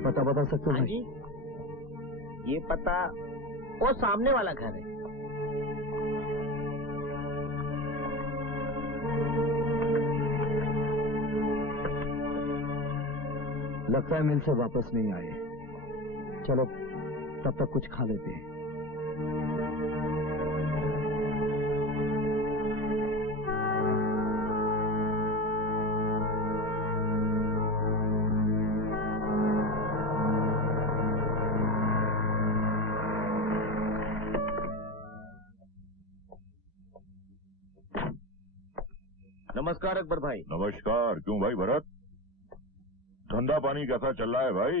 ये पता बता सकते हो? हाँ जी, ये पता वो सामने वाला घर है। लगता है मिल से वापस नहीं आए। चलो तब तक कुछ खा लेते हैं। नमस्कार अकबर भाई। नमस्कार। क्यों भाई भरत, धंधा पानी कैसा चल रहा है भाई?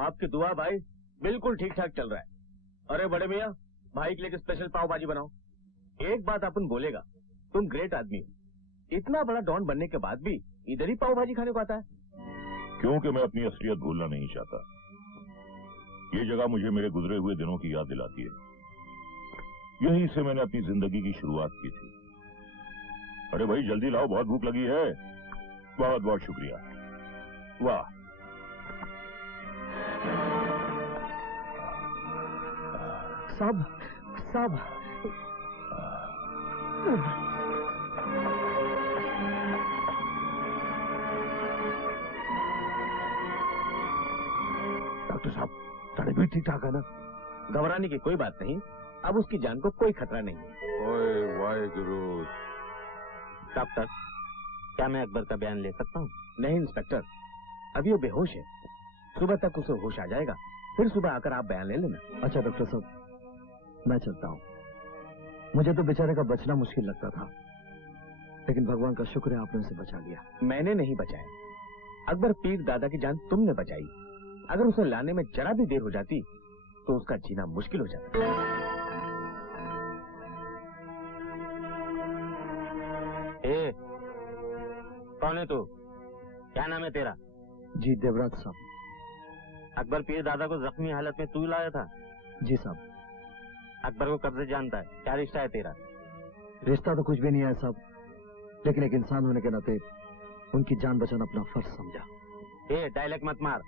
आपकी दुआ भाई बिल्कुल ठीक ठाक चल रहा है। अरे बड़े मियाँ, भाई के लिए स्पेशल पाव भाजी बनाओ। एक बात अपन बोलेगा, तुम ग्रेट आदमी हो। इतना बड़ा डॉन बनने के बाद भी इधर ही पाव भाजी खाने को आता है। क्योंकि मैं अपनी असलियत भूलना नहीं चाहता। ये जगह मुझे मेरे गुजरे हुए दिनों की याद दिलाती है। यहीं से मैंने अपनी जिंदगी की शुरुआत की थी। अरे भाई जल्दी लाओ, बहुत भूख लगी है। बहुत बहुत शुक्रिया। वाह, साहब साहब, डॉक्टर साहब तड़बीर ठीक ठाक है ना? घबराने की कोई बात नहीं, अब उसकी जान को कोई खतरा नहीं है। ओए वाहेगुरु। तब तक क्या मैं अकबर का बयान ले सकता हूँ? नहीं इंस्पेक्टर, अभी वो बेहोश है। सुबह तक उसे होश आ जाएगा, फिर सुबह आकर आप बयान ले लेना। अच्छा डॉक्टर साहब, मैं चलता हूँ। मुझे तो बेचारे का बचना मुश्किल लगता था, लेकिन भगवान का शुक्र है आपने उसे बचा लिया। मैंने नहीं बचाया, अकबर पीर दादा की जान तुमने बचाई। अगर उसे लाने में जरा भी देर हो जाती तो उसका जीना मुश्किल हो जाता। ए, कौन है तू? क्या नाम है तेरा? जी देवराज साहब। अकबर पीर दादा को जख्मी हालत में तू लाया था? जी साहब। अकबर को कब से जानता है? क्या रिश्ता है तेरा? रिश्ता तो कुछ भी नहीं है साहब, लेकिन एक इंसान होने के नाते उनकी जान बचाना अपना फर्ज समझा। ए, डायलॉग मत मार।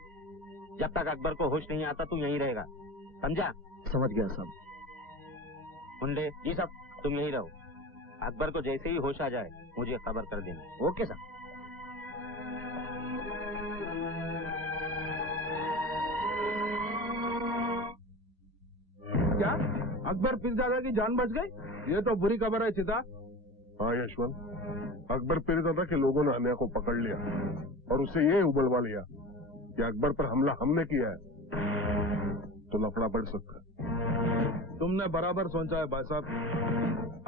जब तक अकबर को होश नहीं आता तू यहीं रहेगा, समझा? समझ गया साहब। मुंडे जी साहब, तुम यहीं रहो। अकबर को जैसे ही होश आ जाए मुझे खबर कर देना। ओके साहब। क्या अकबर पीरजादा की जान बच गई? ये तो बुरी खबर है चिता। हाँ यशवंत, अकबर पीरजादा के लोगों ने अन्या को पकड़ लिया और उसे ये उबलवा लिया कि अकबर पर हमला हमने किया है तो लफड़ा बढ़ सकता है। तुमने बराबर सोचा है भाई साहब।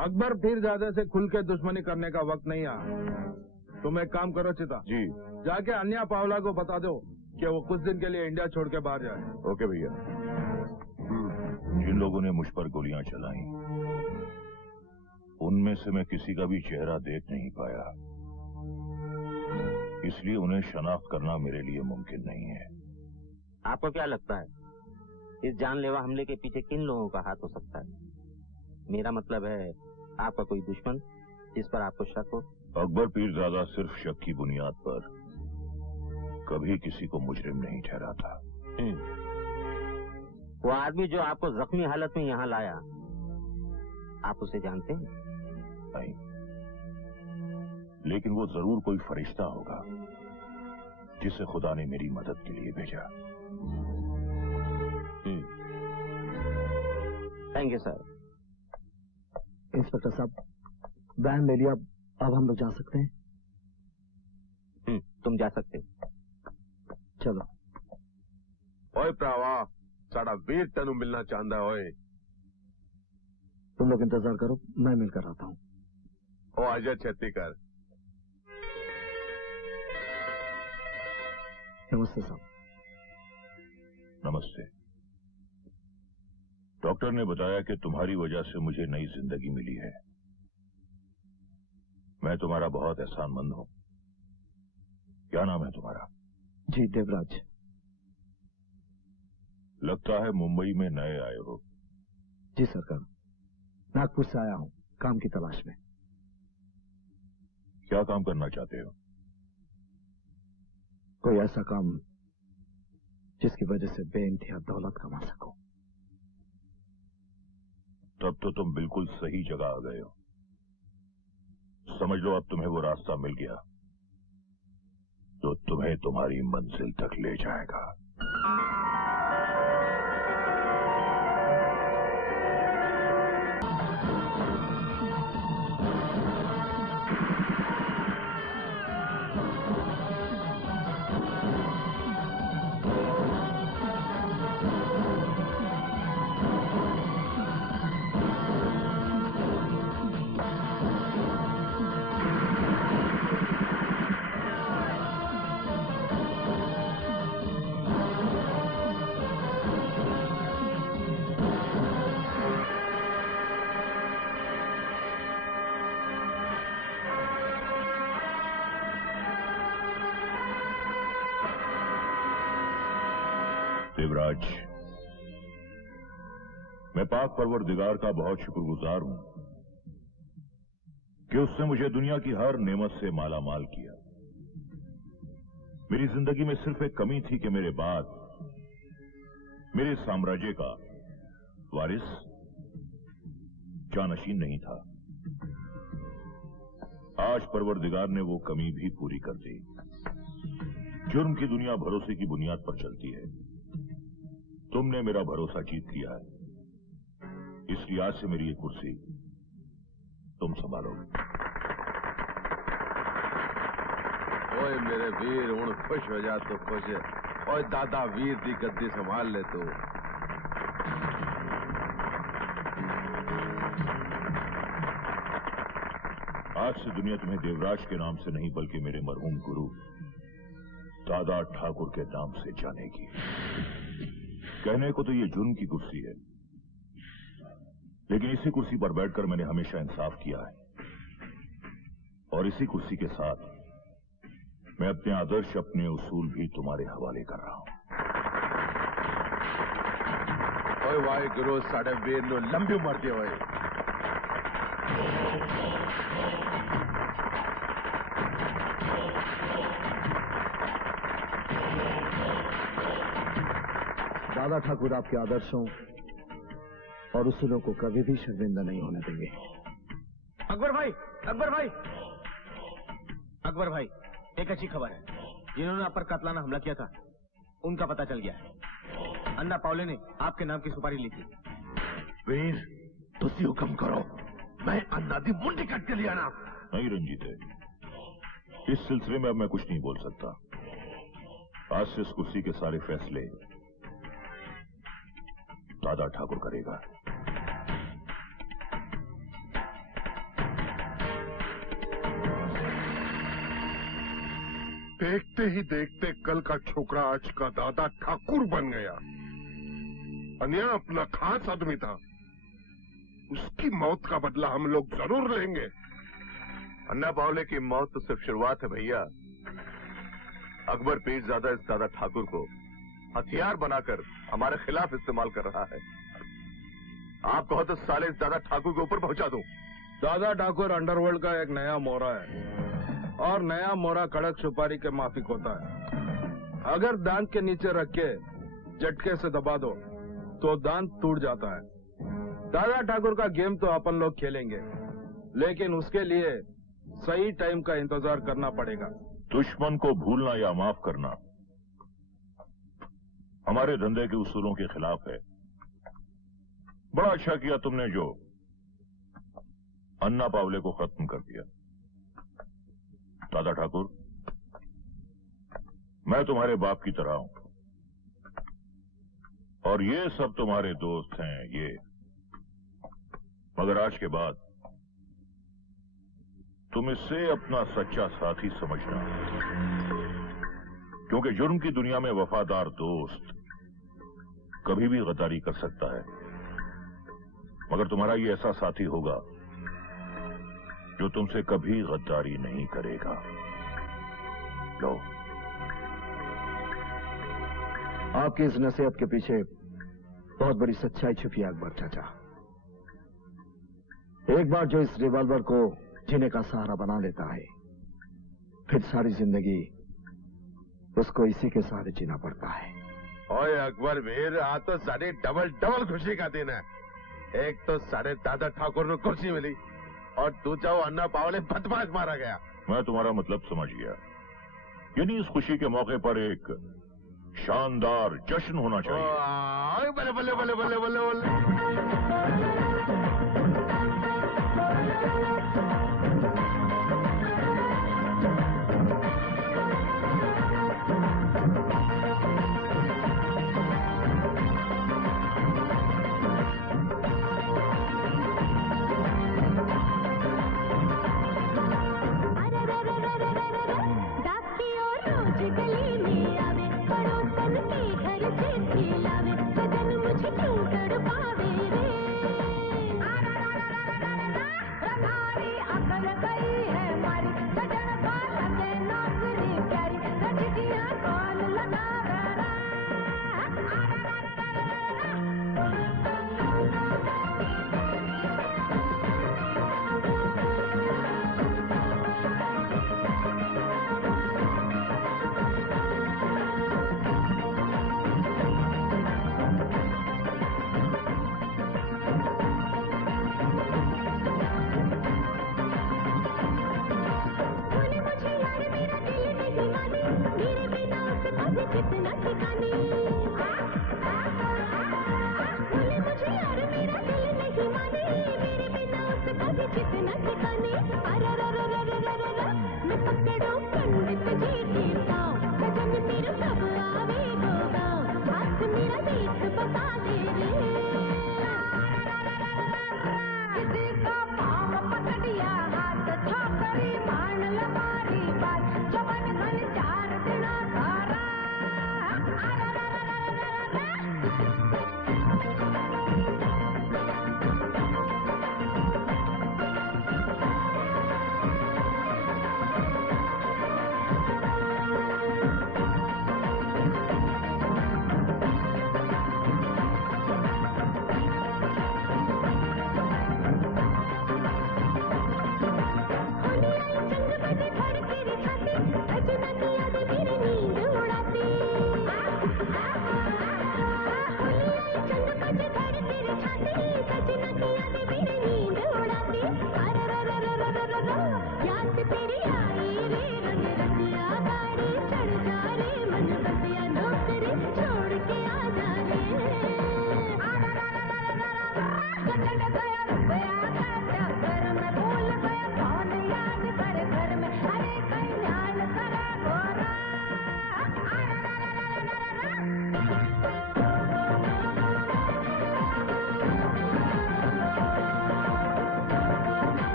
अकबर पीरजादे से खुल के दुश्मनी करने का वक्त नहीं आया। तुम एक काम करो चिता जी। जाके अन्या पावला को बता दो कि वो कुछ दिन के लिए इंडिया छोड़ के बाहर जाए। ओके भैया। जिन लोगों ने मुझ पर गोलियां चलाई उनमें से मैं किसी का भी चेहरा देख नहीं पाया, इसलिए उन्हें शनाख्त करना मेरे लिए मुमकिन नहीं है। आपको क्या लगता है इस जानलेवा हमले के पीछे किन लोगों का हाथ हो सकता है? मेरा मतलब है आपका कोई दुश्मन जिस पर आपको शक हो? अकबर पीरजादा सिर्फ शक की बुनियाद पर कभी किसी को मुजरिम नहीं ठहराता। वो आदमी जो आपको जख्मी हालत में यहाँ लाया, आप उसे जानते हैं? नहीं, लेकिन वो जरूर कोई फरिश्ता होगा जिसे खुदा ने मेरी मदद के लिए भेजा। Thank you sir. इंस्पेक्टर साहब, बयान ले लिया, अब हम लोग जा सकते हैं? तुम जा सकते हो। चलो। ओए प्रावा, साड़ा वीर तेनू मिलना चाहता है। ओए तुम लोग इंतजार करो, मैं मिलकर आता हूँ। ओ आजा छेती कर। नमस्ते साहब। नमस्ते। डॉक्टर ने बताया कि तुम्हारी वजह से मुझे नई जिंदगी मिली है। मैं तुम्हारा बहुत एहसानमंद हूं। क्या नाम है तुम्हारा? जी देवराज। लगता है मुंबई में नए आए हो। जी सरकार, नागपुर से आया हूं काम की तलाश में। क्या काम करना चाहते हो? कोई ऐसा काम जिसकी वजह से बेइंतहा दौलत कमा सकूं। तब तो तुम बिल्कुल सही जगह आ गए हो। समझ लो अब तुम्हें वो रास्ता मिल गया जो तुम्हें तुम्हारी मंजिल तक ले जाएगा। देवराज, मैं पाक परवरदिगार का बहुत शुक्रगुजार हूं कि उसने मुझे दुनिया की हर नेमत से माला माल किया। मेरी जिंदगी में सिर्फ एक कमी थी कि मेरे बाद मेरे साम्राज्य का वारिस जानशीन नहीं था। आज परवरदिगार ने वो कमी भी पूरी कर दी। जुर्म की दुनिया भरोसे की बुनियाद पर चलती है। तुमने मेरा भरोसा जीत लिया है, इसलिए आज से मेरी ये कुर्सी तुम संभालो। ओए मेरे वीर, हूं खुश हो जा तो खुश है। ओए दादा वीर दी गद्दी संभाल ले तू। आज से दुनिया तुम्हें देवराज के नाम से नहीं बल्कि मेरे मरहूम गुरु दादा ठाकुर के नाम से जानेगी। कहने को तो ये जुर्म की कुर्सी है, लेकिन इसी कुर्सी पर बैठकर मैंने हमेशा इंसाफ किया है और इसी कुर्सी के साथ मैं अपने आदर्श, अपने उसूल भी तुम्हारे हवाले कर रहा हूं। ओए वाहे गुरु, साढ़े वीर नो लंबी उम्र दे। ओए दादा ठाकुर आपके आदर्शों और उसूलों को कभी भी शर्मिंदा नहीं होने देंगे। अकबर भाई, अकबर भाई, अकबर भाई, एक अच्छी खबर है। जिन्होंने आप पर कातलाना हमला किया था उनका पता चल गया है। अन्ना पावले ने आपके नाम की सुपारी ली थी। वीर, तुसी हुक्म करो, मैं अन्ना दी मुंडी कट के लिया ना। नहीं रंजीत है, इस सिलसिले में अब मैं कुछ नहीं बोल सकता। आज से इस कुर्सी के सारे फैसले दादा ठाकुर करेगा। देखते ही देखते कल का छोकरा आज का दादा ठाकुर बन गया। अन्या अपना खास आदमी था, उसकी मौत का बदला हम लोग जरूर लेंगे। अन्ना पावले की मौत तो सिर्फ शुरुआत है भैया। अकबर पीरजादा इस दादा ठाकुर को हथियार बनाकर हमारे खिलाफ इस्तेमाल कर रहा है। आप कहो तो साले इस दादा ठाकुर के ऊपर पहुंचा दूं। दादा ठाकुर अंडरवर्ल्ड का एक नया मोहरा है और नया मोहरा कड़क सुपारी के माफिक होता है। अगर दांत के नीचे रख के झटके से दबा दो तो दांत टूट जाता है। दादा ठाकुर का गेम तो अपन लोग खेलेंगे, लेकिन उसके लिए सही टाइम का इंतजार करना पड़ेगा। दुश्मन को भूलना या माफ करना हमारे धंधे के उसूलों के खिलाफ है। बड़ा अच्छा किया तुमने जो अन्ना पावले को खत्म कर दिया। दादा ठाकुर, मैं तुम्हारे बाप की तरह हूं और ये सब तुम्हारे दोस्त हैं ये, मगर आज के बाद तुम इससे अपना सच्चा साथी समझना, क्योंकि जुर्म की दुनिया में वफादार दोस्त कभी भी गद्दारी कर सकता है, मगर तुम्हारा ये ऐसा साथी होगा जो तुमसे कभी गद्दारी नहीं करेगा। लो, आपकी इस नसीहत के पीछे बहुत बड़ी सच्चाई छुपी है अकबर चाचा। एक बार जो इस रिवॉल्वर को जीने का सहारा बना लेता है, फिर सारी जिंदगी उसको इसी के सहारे जीना पड़ता है। ओए अकबर वीर, आज तो साड़ी डबल खुशी का दिन है। एक तो साढ़े दादा ठाकुर को कुर्सी मिली और दूसरा वो अन्ना पावले बदमाश मारा गया। मैं तुम्हारा मतलब समझ गया। यानी इस खुशी के मौके पर एक शानदार जश्न होना चाहिए। बल्ले बल्ले बल्ले बल्ले बल्ले बल्ले।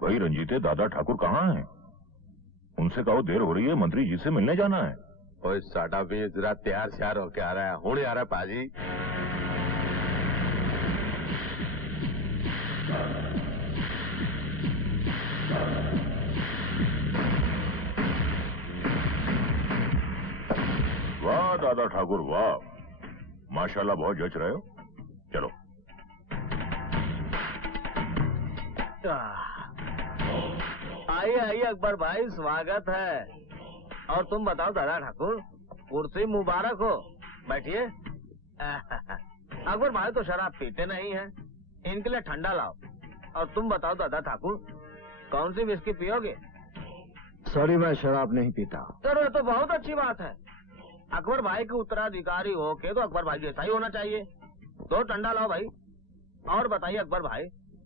भाई रंजीते, दादा ठाकुर कहाँ हैं? उनसे कहो देर हो रही है, मंत्री जी से मिलने जाना है। ओए साडा भी जरा तैयार श्यार होके आ रहा है, हुणे आ रहा है पाजी। वाह दादा ठाकुर वाह, माशाल्लाह बहुत जच रहे हो। चलो आइए आइए अकबर भाई, स्वागत है। और तुम बताओ दादा ठाकुर, कुर्सी मुबारक हो, बैठिए। अकबर भाई तो शराब पीते नहीं हैं, इनके लिए ठंडा लाओ। और तुम बताओ दादा ठाकुर, कौन सी विस्की पियोगे? सॉरी, मैं शराब नहीं पीता। चलो ये तो बहुत अच्छी बात है। अकबर भाई के उत्तराधिकारी हो के तो अकबर भाई जैसा ही होना चाहिए। दो ठंडा लाओ भाई। और बताइए अकबर भाई,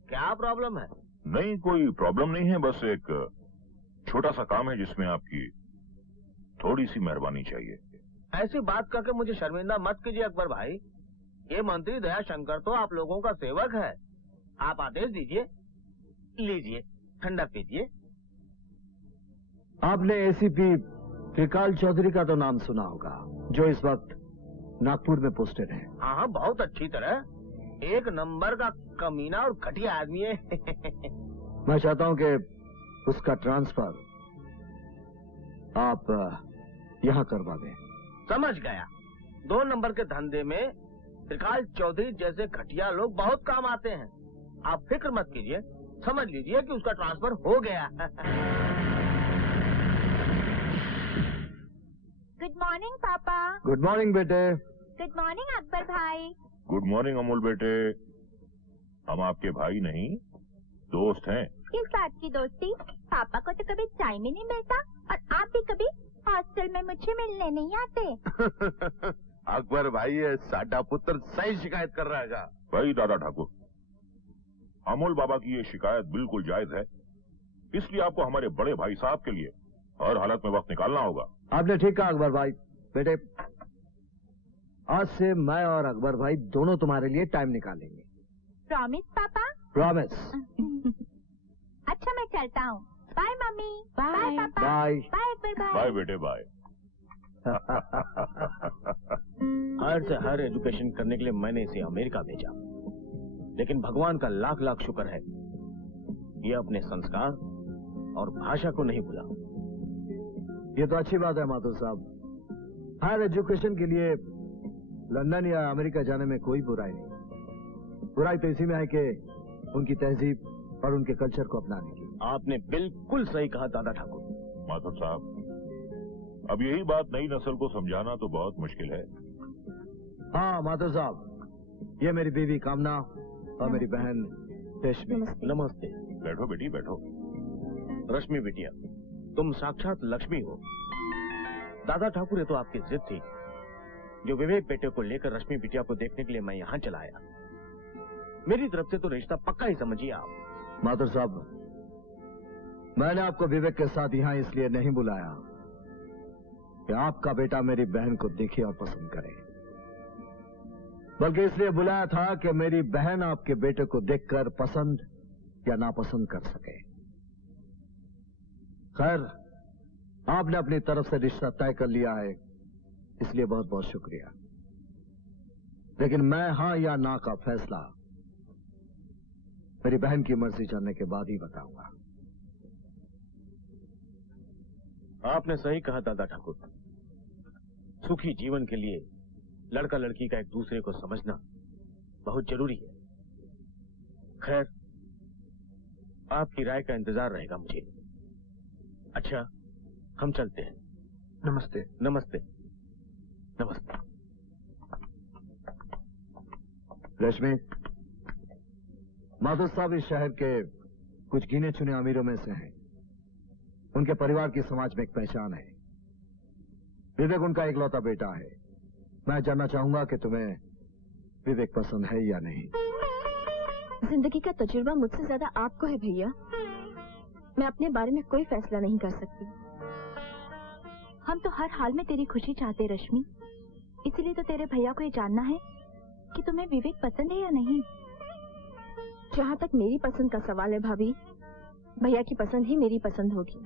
क्या प्रॉब्लम है? नहीं, कोई प्रॉब्लम नहीं है, बस एक छोटा सा काम है जिसमें आपकी थोड़ी सी मेहरबानी चाहिए। ऐसी बात करके मुझे शर्मिंदा मत कीजिए अकबर भाई। ये मंत्री दया शंकर तो आप लोगों का सेवक है। आप आदेश दीजिए। लीजिए, ठंडा पीजिए। आपने एसीपी त्रिकाल चौधरी का तो नाम सुना होगा, जो इस वक्त नागपुर में पोस्टेड है। हाँ, बहुत अच्छी तरह। एक नंबर का कमीना और घटिया आदमी है। मैं चाहता हूं कि उसका ट्रांसफर आप यहां करवा दें। समझ गया। 2 नंबर के धंधे में त्रिकाल चौधरी जैसे घटिया लोग बहुत काम आते हैं। आप फिक्र मत कीजिए, समझ लीजिए कि उसका ट्रांसफर हो गया। गुड मॉर्निंग पापा। गुड मॉर्निंग बेटे। गुड मॉर्निंग अकबर भाई। गुड मॉर्निंग अमूल बेटे। हम आपके भाई नहीं, दोस्त हैं। किस बात की दोस्ती? पापा को तो कभी टाइम ही नहीं मिलता और आप भी कभी हॉस्टल में मुझे मिलने नहीं आते। अकबर भाई ये साडा पुत्र सही शिकायत कर रहा है। भाई दादा ठाकुर, अमोल बाबा की ये शिकायत बिल्कुल जायज है, इसलिए आपको हमारे बड़े भाई साहब के लिए हर हालत में वक्त निकालना होगा। आपने ठीक कहा अकबर भाई। बेटे, आज से मैं और अकबर भाई दोनों तुम्हारे लिए टाइम निकालेंगे। प्रॉमिस पापा? प्रॉमिस। अच्छा मैं चलता हूँ। Bye mummy. Bye papa. Bye. Bye Akbar भाई। बाय बेटे बाय। हायर से हायर एजुकेशन करने के लिए मैंने इसे अमेरिका भेजा, लेकिन भगवान का लाख लाख शुक्र है ये अपने संस्कार और भाषा को नहीं भूला। ये तो अच्छी बात है माथुर साहब। हायर एजुकेशन के लिए लंदन या अमेरिका जाने में कोई बुराई नहीं। बुराई तो इसी में है कि उनकी तहजीब और उनके कल्चर को अपनाने की। आपने बिल्कुल सही कहा दादा ठाकुर। माधव साहब, अब यही बात नई नस्ल को समझाना तो बहुत मुश्किल है। हाँ माधव साहब, ये मेरी बीवी कामना और मेरी बहन रेशमी। नमस्ते। बैठो बेटी बैठो। रश्मि बिटिया, तुम साक्षात लक्ष्मी हो। दादा ठाकुर, ये तो आपकी जिद थी जो विवेक बेटे को लेकर रश्मि बिटिया को देखने के लिए मैं यहाँ चला आया। मेरी तरफ से तो रिश्ता पक्का ही समझिए आप। माधुर साहब, मैंने आपको विवेक के साथ यहाँ इसलिए नहीं बुलाया कि आपका बेटा मेरी बहन को देखे और पसंद करे, बल्कि इसलिए बुलाया था कि मेरी बहन आपके बेटे को देखकर पसंद या नापसंद कर सके। खैर, आपने अपनी तरफ से रिश्ता तय कर लिया है, इसलिए बहुत बहुत शुक्रिया। लेकिन मैं हाँ या ना का फैसला मेरी बहन की मर्जी जानने के बाद ही बताऊंगा। आपने सही कहा दादा ठाकुर। सुखी जीवन के लिए लड़का लड़की का एक दूसरे को समझना बहुत जरूरी है। खैर, आपकी राय का इंतजार रहेगा मुझे। अच्छा, हम चलते हैं। नमस्ते। नमस्ते। नमस्ते। रश्मि, माधव साहब इस शहर के कुछ गिने चुने अमीरों में से हैं। उनके परिवार की समाज में एक पहचान है। विवेक उनका इकलौता बेटा है। मैं जानना चाहूंगा कि तुम्हें विवेक पसंद है या नहीं। जिंदगी का तजुर्बा मुझसे ज्यादा आपको है भैया। मैं अपने बारे में कोई फैसला नहीं कर सकती। हम तो हर हाल में तेरी खुशी चाहते रश्मि, इसलिए तो तेरे भैया को ये जानना है कि तुम्हें विवेक पसंद है या नहीं। जहाँ तक मेरी पसंद का सवाल है भाभी, भैया की पसंद ही मेरी पसंद होगी।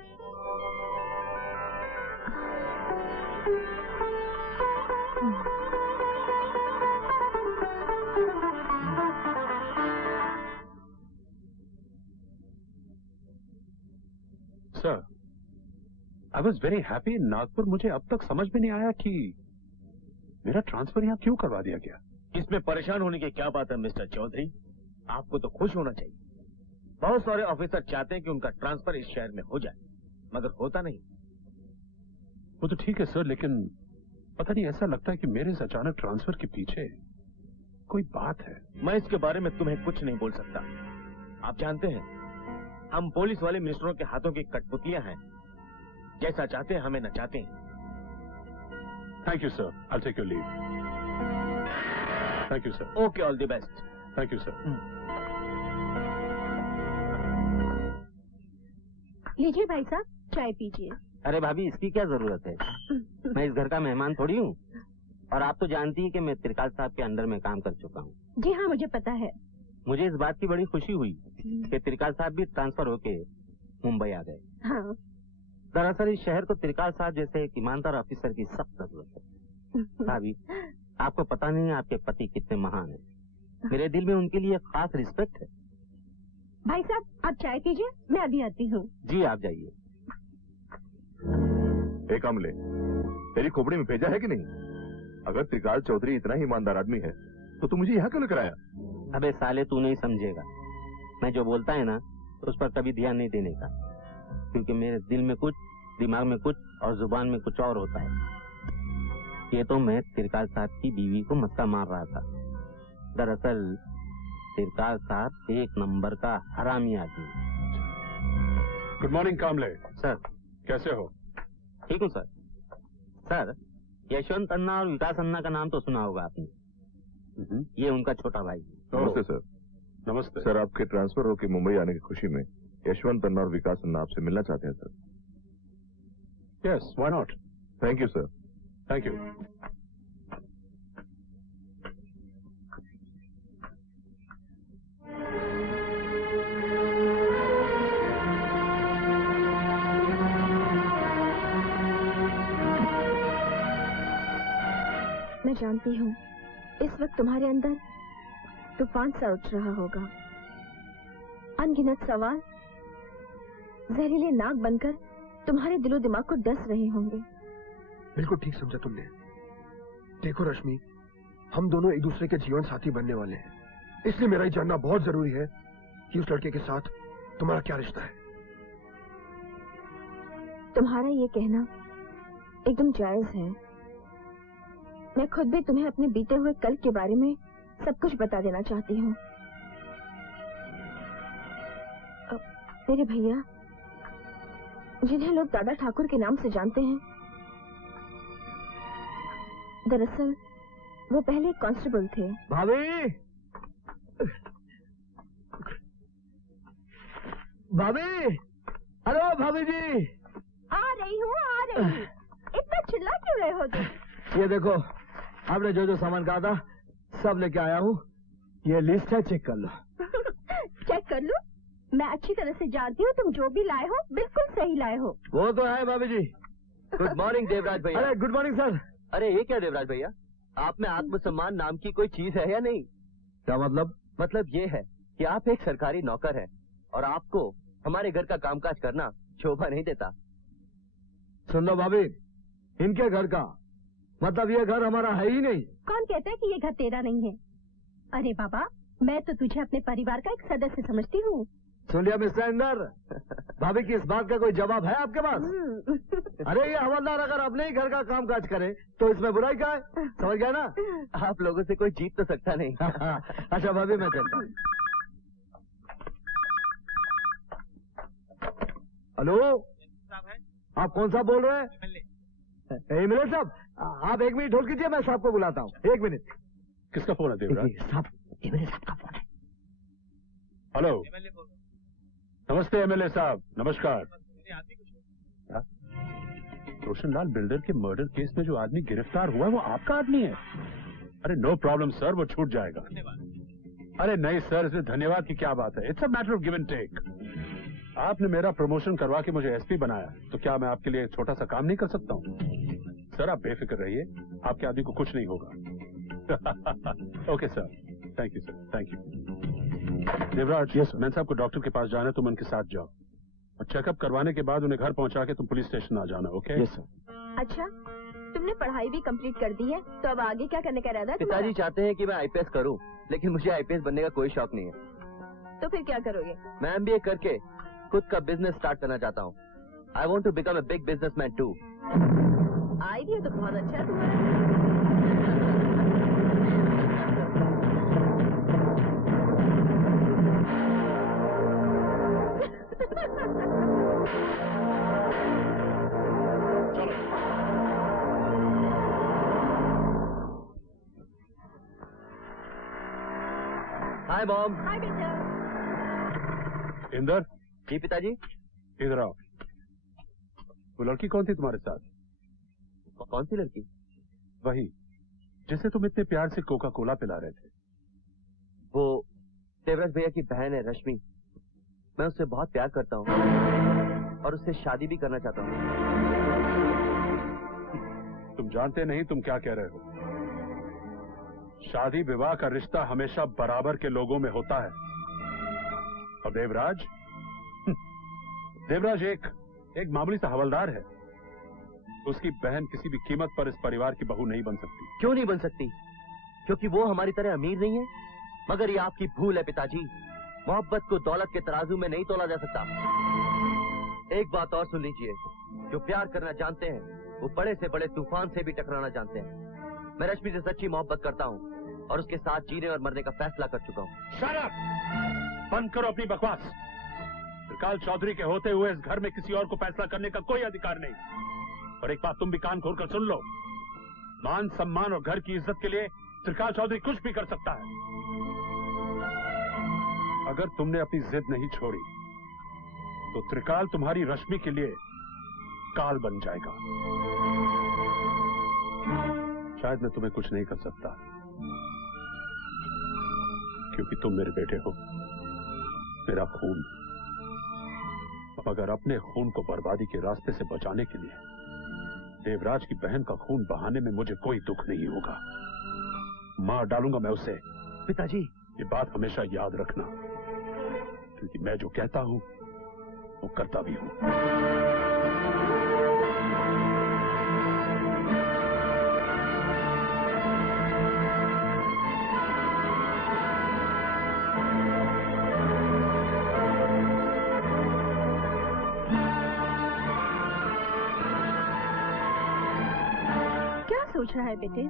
Sir, I was very happy. Nagpur मुझे अब तक समझ में नहीं आया कि मेरा ट्रांसफर यहाँ क्यों करवा दिया गया। इसमें परेशान होने की क्या बात है मिस्टर चौधरी? आपको तो खुश होना चाहिए। बहुत सारे ऑफिसर चाहते हैं कि उनका ट्रांसफर इस शहर में हो जाए, मगर होता नहीं। वो तो ठीक है सर, लेकिन पता नहीं ऐसा लगता है कि मेरे इस अचानक ट्रांसफर के पीछे कोई बात है। मैं इसके बारे में तुम्हें कुछ नहीं बोल सकता। आप जानते हैं, हम पुलिस वाले मिनिस्टरों के हाथों की कठपुतलियां हैं। जैसा चाहते हैं हमें नचाते हैं। Thank you sir, I take your leave. Thank you sir. Okay, all the best. Thank you sir. लीजिए भाई साहब, चाय पीजिए। अरे भाभी, इसकी क्या जरूरत है? मैं इस घर का मेहमान थोड़ी हूँ। और आप तो जानती हैं कि मैं त्रिकाल साहब के अंडर में काम कर चुका हूँ। जी हाँ, मुझे पता है। मुझे इस बात की बड़ी खुशी हुई कि त्रिकाल साहब भी ट्रांसफर होके मुंबई आ गए। हाँ। दरअसल इस शहर को त्रिकाल साहब जैसे एक ईमानदार ऑफिसर की सख्त जरूरत है। भाभी, आपको पता नहीं है आपके पति कितने महान हैं। मेरे दिल में उनके लिए खास रिस्पेक्ट है। भाई साहब, आप चाय पीजिए, मैं अभी आती हूँ। जी, आप जाइए। एक अमले, तेरी खोपड़ी में भेजा है कि नहीं? अगर त्रिकाल चौधरी इतना ही ईमानदार आदमी है तो तू मुझे यहाँ क्यों लेकर आया? अबे साले, तू नहीं समझेगा। मैं जो बोलता है ना, उस पर कभी ध्यान नहीं देने का, क्योंकि मेरे दिल में कुछ, दिमाग में कुछ और जुबान में कुछ और होता है। ये तो मैं त्रिकाल साहब की बीवी को मस्का मार रहा था। दरअसल त्रिकाल साहब एक नंबर का हरामी आदमी। गुड मॉर्निंग कामले। सर, कैसे हो? ठीक हूँ सर। सर, यशवंत अन्ना और विकास अन्ना का नाम तो सुना होगा आपने। ये उनका छोटा भाई। नमस्ते सर। नमस्ते सर, आपके ट्रांसफर होकर मुंबई आने की खुशी में यशवंत अन्ना और विकास अन्ना आपसे मिलना चाहते हैं sir. Yes, why not. Thank you sir. Thank you. मैं जानती हूँ इस वक्त तुम्हारे अंदर तूफान सा उठ रहा होगा। अनगिनत सवाल जहरीले नाग बनकर तुम्हारे दिलो दिमाग को डस रहे होंगे। बिल्कुल ठीक समझा तुमने। देखो रश्मि, हम दोनों एक दूसरे के जीवन साथी बनने वाले हैं, इसलिए मेरा ये जानना बहुत जरूरी है कि उस लड़के के साथ तुम्हारा क्या रिश्ता है। तुम्हारा ये कहना एकदम जायज है। मैं खुद भी तुम्हें अपने बीते हुए कल के बारे में सब कुछ बता देना चाहती हूँ। मेरे भैया, जिन्हें लोग दादा ठाकुर के नाम से जानते हैं, दरअसल वो पहले कांस्टेबल थे। भाभी, भाभी, हेलो भाभी जी। आ रही हूँ, आ रही हूँ। इतना चिल्ला क्यों रहे हो तुम? ये देखो, आपने जो जो सामान कहा था सब लेके आया हूँ। ये लिस्ट है, चेक कर लो। चेक कर लो? मैं अच्छी तरह से जानती हूँ तुम जो भी लाए हो बिल्कुल सही लाए हो। वो तो है भाभी जी। गुड मॉर्निंग देवराज भैया। अरे गुड मॉर्निंग सर। अरे ये क्या देवराज भैया, आप में आत्मसम्मान नाम की कोई चीज है या नहीं? क्या मतलब? मतलब ये है कि आप एक सरकारी नौकर हैं और आपको हमारे घर का कामकाज करना शोभा नहीं देता। सुन लो भाभी, इनके घर का मतलब ये घर हमारा है ही नहीं। कौन कहता है कि ये घर तेरा नहीं है? अरे बाबा, मैं तो तुझे अपने परिवार का एक सदस्य समझती हूँ। सुन लिया मिस्टर इंदर, भाभी की इस बात का कोई जवाब है आपके पास? अरे ये हवलदार अगर अपने ही घर का काम काज करे तो इसमें बुराई क्या है? समझ गया ना? आप लोगों से कोई जीत तो सकता नहीं। अच्छा भाभी, मैं चलता हूँ। हेलो, आप कौन सा बोल रहे हैं? एमएलए साहब, आप 1 मिनट होल्ड कीजिए, मैं साहब को बुलाता हूँ। 1 मिनट। किसका फोन है देवराज? साहब, एमएलए साहब का फोन है। हेलो, नमस्ते एमएलए साहब, नमस्कार। रोशनलाल बिल्डर के मर्डर केस में जो आदमी गिरफ्तार हुआ है वो आपका आदमी है? अरे नो प्रॉब्लम सर, वो छूट जाएगा। अरे नहीं सर, इसमें धन्यवाद की क्या बात है। It's a matter of give and take. आपने मेरा प्रमोशन करवा के मुझे एसपी बनाया, तो क्या मैं आपके लिए एक छोटा सा काम नहीं कर सकता हूँ? सर आप बेफिक्र रहिए, आपके आदमी को कुछ नहीं होगा। Okay sir, thank you sir, thank you. Devraj, yes man साहब को डॉक्टर के पास जाना है, तुम उनके साथ जाओ और चेकअप करवाने के बाद उन्हें घर पहुंचा के तुम पुलिस स्टेशन आ जाना। ओके? Yes sir. अच्छा, तुमने पढ़ाई भी कंप्लीट कर दी है, तो अब आगे क्या करने का इरादा है तुम्हारा? पिताजी चाहते हैं कि मैं आईपीएस करूं, लेकिन मुझे आईपीएस बनने का कोई शौक नहीं है। तो फिर क्या करोगे? मैं एमबीए करके खुद का बिजनेस स्टार्ट करना चाहता हूँ। I want to become a big businessman too. Idea तो बहुत अच्छा है तुम्हारा। Hi mom. हाय बेटा। इंदर। जी पिताजी। इधर आओ। वो लड़की कौन थी तुम्हारे साथ? कौन सी लड़की? वही जिसे तुम इतने प्यार से कोका कोला पिला रहे थे। वो देवराज भैया की बहन है रश्मि। मैं उससे बहुत प्यार करता हूँ और उससे शादी भी करना चाहता हूँ। तुम जानते नहीं तुम क्या कह रहे हो। शादी विवाह का रिश्ता हमेशा बराबर के लोगों में होता है। और देवराज देवराज एक मामूली सा हवलदार है। उसकी बहन किसी भी कीमत पर इस परिवार की बहू नहीं बन सकती। क्यों नहीं बन सकती? क्योंकि वो हमारी तरह अमीर नहीं है। मगर ये आपकी भूल है पिताजी। मोहब्बत को दौलत के तराजू में नहीं तोला जा सकता। एक बात और सुन लीजिए, जो प्यार करना जानते हैं वो बड़े से बड़े तूफान से भी टकराना जानते हैं। मैं रश्मि से सच्ची मोहब्बत करता हूँ और उसके साथ जीने और मरने का फैसला कर चुका हूँ। Shut up! बंद करो अपनी बकवास। त्रिकाल चौधरी के होते हुए इस घर में किसी और को फैसला करने का कोई अधिकार नहीं। और एक बात तुम भी कान खोलकर सुन लो, मान सम्मान और घर की इज्जत के लिए त्रिकाल चौधरी कुछ भी कर सकता है। अगर तुमने अपनी जिद नहीं छोड़ी तो त्रिकाल तुम्हारी रश्मि के लिए काल बन जाएगा। शायद मैं तुम्हें कुछ नहीं कर सकता क्योंकि तुम मेरे बेटे हो, मेरा खून। मगर अपने खून को बर्बादी के रास्ते से बचाने के लिए देवराज की बहन का खून बहाने में मुझे कोई दुख नहीं होगा। मार डालूंगा मैं उसे। पिताजी, ये बात हमेशा याद रखना, क्योंकि मैं जो कहता हूं वो करता भी हूं। सोच रहा है बेटे?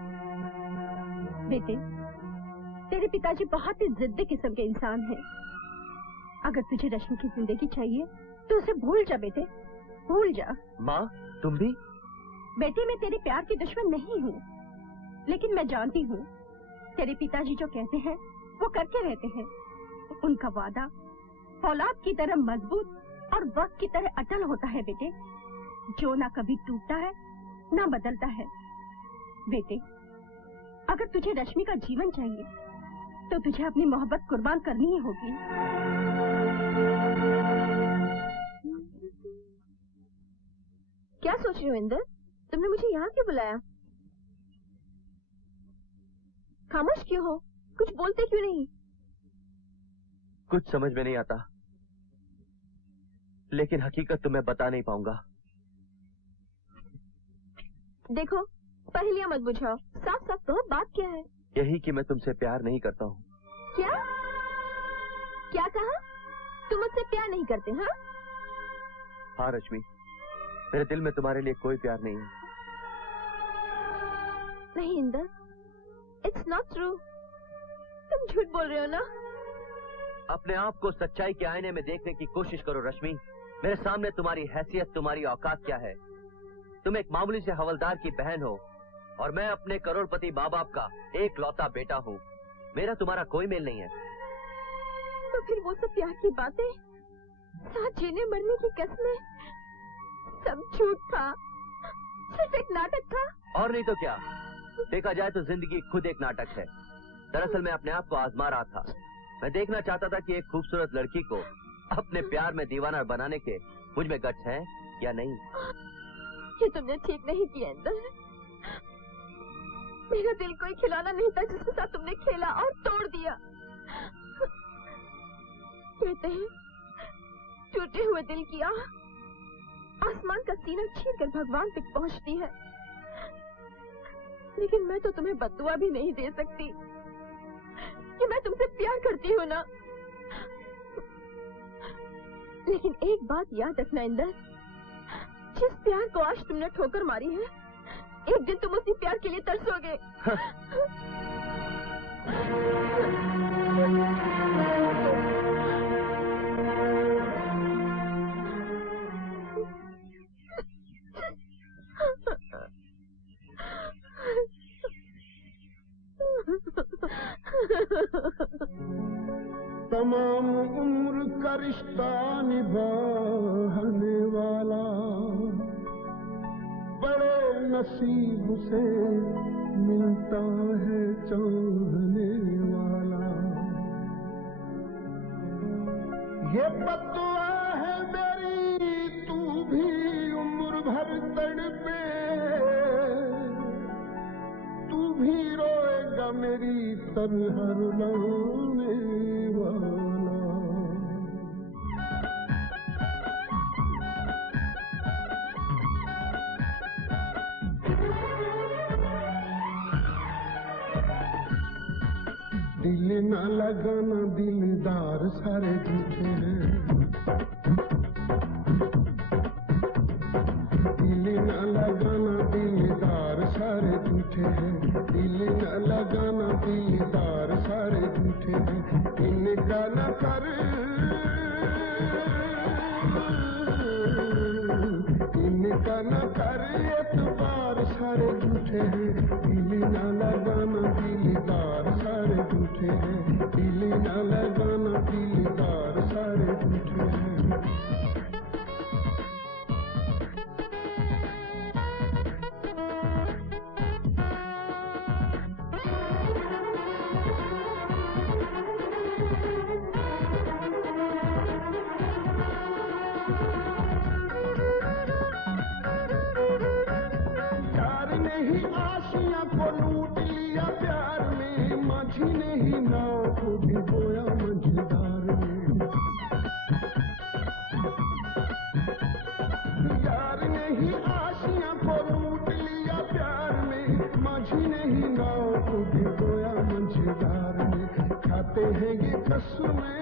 बेटे, तेरे पिताजी बहुत ही जिद्दी किस्म के इंसान हैं। अगर तुझे रश्मि की जिंदगी चाहिए तो उसे भूल जा बेटे, भूल जा। माँ, तुम भी? बेटे, मैं तेरे प्यार की दुश्मन नहीं हूँ, लेकिन मैं जानती हूँ तेरे पिताजी जो कहते हैं वो करके रहते हैं। उनका वादा फौलाद की तरह मजबूत और वक्त की तरह अटल होता है बेटे, जो ना कभी टूटता है ना बदलता है। बेटे, अगर तुझे रश्मि का जीवन चाहिए तो तुझे अपनी मोहब्बत कुर्बान करनी ही होगी। क्या सोच रही हो इंदर? तुमने मुझे यहाँ क्यों बुलाया? खामोश क्यों हो? कुछ बोलते क्यों नहीं? कुछ समझ में नहीं आता, लेकिन हकीकत तो मैं बता नहीं पाऊंगा। देखो, पहेलियां मत बुझाओ, साफ साफ कहो बात क्या है। यही कि मैं तुमसे प्यार नहीं करता हूँ। क्या? क्या कहा? तुम मुझसे प्यार नहीं करते? हाँ हाँ रश्मि, मेरे दिल में तुम्हारे लिए कोई प्यार नहीं है। नहीं इंदर, इट्स नॉट ट्रू। तुम झूठ बोल रहे हो ना? अपने आप को सच्चाई के आईने में देखने की कोशिश करो रश्मि। मेरे सामने तुम्हारी हैसियत, तुम्हारी औकात क्या है? तुम एक मामूली से हवलदार की बहन हो और मैं अपने करोड़पति माँ बाप का एक लौता बेटा हूँ। मेरा तुम्हारा कोई मेल नहीं है। तो फिर वो सब प्यार की बातें, साथ जीने मरने की कस्में, सब झूठ था, सिर्फ एक नाटक था। और नहीं तो क्या? देखा जाए तो जिंदगी खुद एक नाटक है। दरअसल मैं अपने आप को आजमा रहा था। मैं देखना चाहता था कि एक खूबसूरत लड़की को अपने प्यार में दीवाना बनाने के मुझ में गट्स हैं या नहीं। ये तुमने ठीक नहीं किया इंदर। मेरा दिल कोई खिलौना नहीं था जिसके साथ तुमने खेला और तोड़ दिया। कहते हैं टूटे हुए दिल की आह आसमान का सीना छीनकर भगवान तक पहुंचती है, लेकिन मैं तो तुम्हें बद्दुआ भी नहीं दे सकती कि मैं तुमसे प्यार करती हूँ ना। लेकिन एक बात याद रखना इंदर, जिस प्यार को आज तुमने ठोकर मारी है, एक दिन तुम उसी प्यार के लिए तरसोगे। तमाम उम्र का रिश्ता निभाने वाला बड़े नसीब से मिलता है चाहने वाला। ये बदुआ है मेरी, तू भी उम्र भर तड़पे, तू भी रोएगा मेरी तरह रुलाने वाला। दिल न लगाना दिलदार सारे झूठे हैं, दिल न लगाना दिलदार सारे झूठे हैं, दिल न लगाना दिलदार सारे झूठे हैं। इनका न कर, इनका न कर एतबार सारे झूठे हैं, दिल न लगाना दिलदार सारे झूठे हैं, दिल न लगाना दिलदार सारे झूठे हैं। यार ने ही आशियां को लूट लिया प्यार में, माझी ने ही नाव को भिगोया मझधार में। यार ने ही आशियां को लूट लिया प्यार में, माझी ने ही नाव को भिगोया मझधार में। खाते हैं ये कसमें,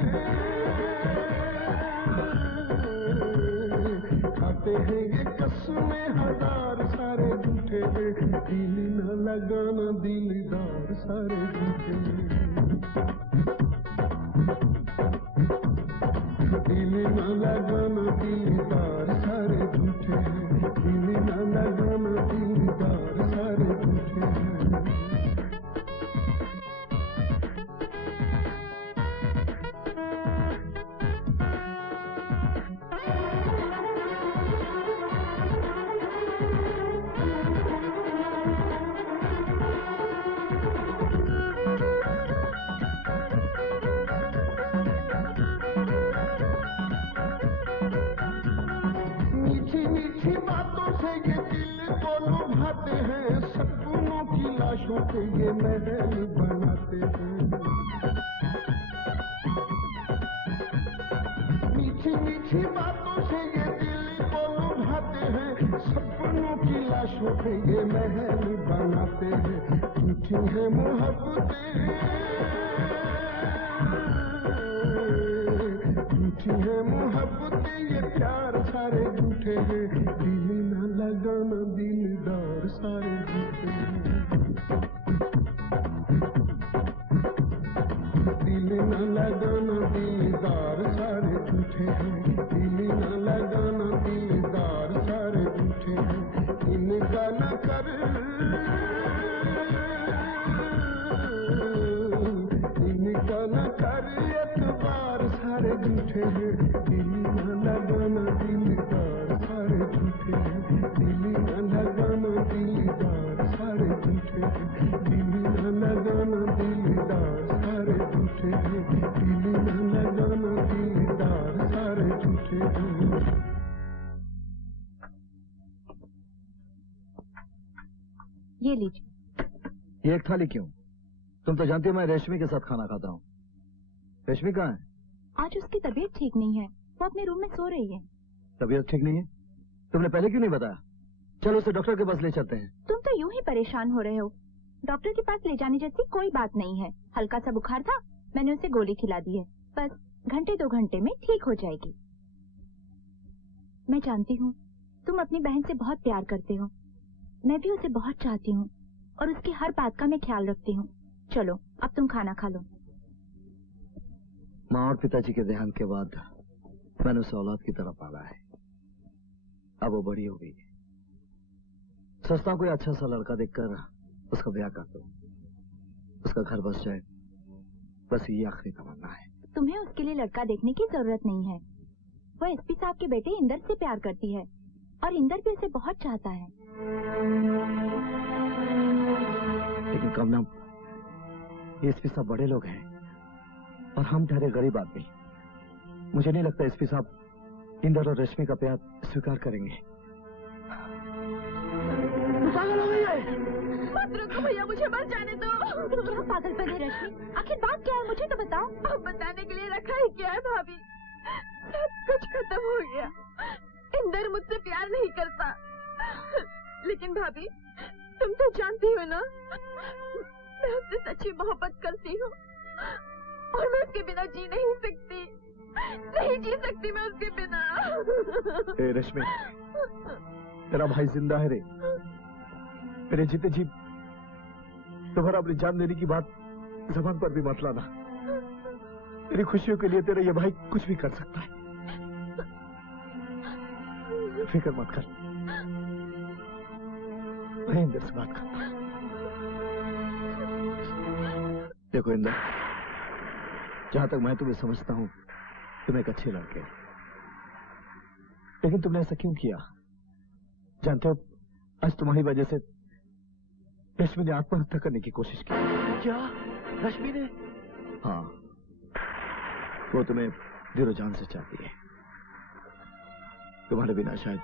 खाते हैं ये कसमें हजार सारे झूठे हैं, दिल न लगाना दिलदार सारे झूठे हैं, दिल न लगाना दिलदार सारे झूठे हैं, दिल न लगाना दिलदार सारे झूठे हैं। मीठी मीठी बातों से ये दिल को लुभाते हैं, सपनों की लाशों पे ये महल बनाते हैं। मीठी मीठी बातों से ये दिल को लुभाते हैं, सपनों की लाशों पे ये महल बनाते हैं। झूठी है मोहब्बतें, झूठी है मोहब्बतें, ये प्यार सारे झूठे हैं, दिल न लगाना दिलदार सारे झूठे हैं, दिल न लगाना दिलदार सारे झूठे हैं, दिल न लगाना दिलदार सारे झूठे हैं। इनका न कर, इनका न कर एतबार सारे झूठे हैं, दिल न लगाना दिलदार सारे झूठे हैं, दिल न लगाना दिलदार सारे झूठे हैं, दिल न लगाना दिलदार सारे झूठे हैं, दिल न लगाना दिलदार सारे झूठे हैं। ये लीजिए। ये एक थाली क्यों? तुम तो जानती हो मैं रेशमी के साथ खाना खाता हूँ। रेशमी कहाँ है? आज उसकी तबीयत ठीक नहीं है, वो अपने रूम में सो रही है। तबीयत ठीक नहीं है? तुमने पहले क्यों नहीं बताया? चलो उसे डॉक्टर के पास ले चलते हैं। तुम तो यूं ही परेशान हो रहे हो। डॉक्टर के पास ले जाने जैसी कोई बात नहीं है। हल्का सा बुखार था, मैंने उसे गोली खिला दी है, बस घंटे 2 घंटे में ठीक हो जाएगी। मैं जानती हूँ तुम अपनी बहन से बहुत प्यार करते हो, मैं भी उसे बहुत चाहती हूँ और उसकी हर बात का मैं ख्याल रखती हूँ। चलो अब तुम खाना खा लो। माँ और पिताजी के देहांत के बाद मैंने उसे औलाद की तरह पाला है। अब वो बड़ी हो गई। सोचता हूँ कोई अच्छा सा लड़का देखकर उसका ब्याह कर दो, उसका घर बस जाए, बस ये आखिरी तमन्ना है। तुम्हें उसके लिए लड़का देखने की जरूरत नहीं है। वो एसपी साहब के बेटे इंदर से प्यार करती है और इंदर भी उसे बहुत चाहता है। लेकिन कमला, ये एसपी साहब बड़े लोग हैं और हम ठहरे गरीब आदमी। मुझे नहीं लगता एसपी साहब इंदर और रश्मि का प्यार स्वीकार करेंगे। पागल हो गई है। मत रुको भैया, मुझे मर जाने दो। क्या पागलपन है रश्मि? आखिर बात क्या है, मुझे तो बताओ। अब बताने के लिए रखा ही क्या है भाभी? सब कुछ खत्म हो गया। इंदर मुझसे प्यार नहीं करता। लेकिन भाभी, तुम तो जानती हो ना, मैं उससे सच्ची मोहब्बत करती हूँ और मैं उसके बिना जी नहीं सकती। नहीं जी सकती मैं उसके बिना। ए रश्मि, तेरा भाई जिंदा है रे। मेरे जीते जी तुम्हारा अपनी जान देने की बात जबान पर भी मत लाना। तेरी खुशियों के लिए तेरा ये भाई कुछ भी कर सकता है। फिक्र मत कर, मैं इंदर से बात करता। देखो इंदर, जहां तक मैं तुम्हें समझता हूं, तुम एक अच्छे लड़के हो। लेकिन तुमने ऐसा क्यों किया? जानते हो, आज तुम्हारी वजह से रश्मि ने आत्महत्या करने की कोशिश की। क्या? रश्मि ने? हाँ, वो तुम्हें दिलो जान से चाहती है। तुम्हारे बिना शायद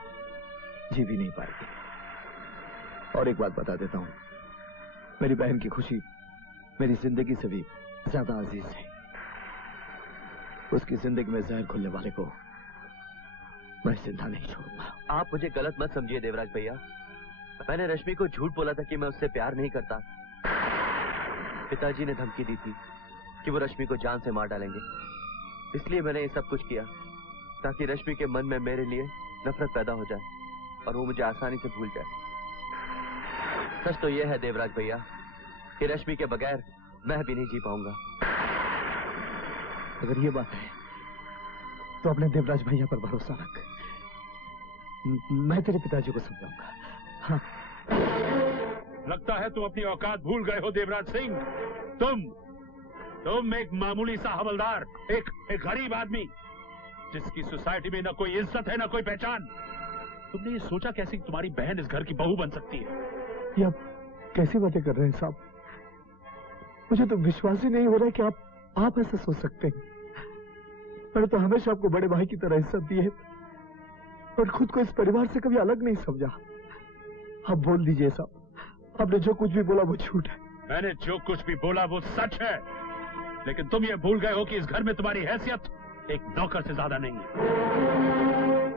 जी भी नहीं पाएगी। और एक बात बता देता हूं, मेरी बहन की खुशी मेरी जिंदगी से भी ज्यादा अजीज है। उसकी जिंदगी में जहर खुलने वाले को मैं जिंदा नहीं छोड़ूंगा। आप मुझे गलत मत समझिए देवराज भैया। मैंने रश्मि को झूठ बोला था कि मैं उससे प्यार नहीं करता। पिताजी ने धमकी दी थी कि वो रश्मि को जान से मार डालेंगे। इसलिए मैंने ये सब कुछ किया ताकि रश्मि के मन में मेरे लिए नफरत पैदा हो जाए और वो मुझे आसानी से भूल जाए। सच तो यह है देवराज भैया कि रश्मि के बगैर मैं भी नहीं जी पाऊंगा। अगर ये बात है तो अपने देवराज भैया पर भरोसा रख। मैं तेरे पिताजी को समझाऊंगा। हाँ। लगता है तुम अपनी औकात भूल गए हो देवराज सिंह। तुम एक मामूली सा हवलदार, एक गरीब आदमी जिसकी सोसाइटी में न कोई इज्जत है न कोई पहचान। तुमने ये सोचा कैसे कि तुम्हारी बहन इस घर की बहू बन सकती है? ये आप कैसी बातें कर रहे हैं साहब? मुझे तो विश्वास ही नहीं हो रहा है कि आप ऐसा सोच सकते हैं। मैंने तो हमेशा आपको बड़े भाई की तरह इज्जत दी है और खुद को इस परिवार से कभी अलग नहीं समझा। आप बोल दीजिए साहब, आपने जो कुछ भी बोला वो झूठ है। मैंने जो कुछ भी बोला वो सच है, लेकिन तुम ये भूल गए हो कि इस घर में तुम्हारी हैसियत एक नौकर से ज्यादा नहीं है।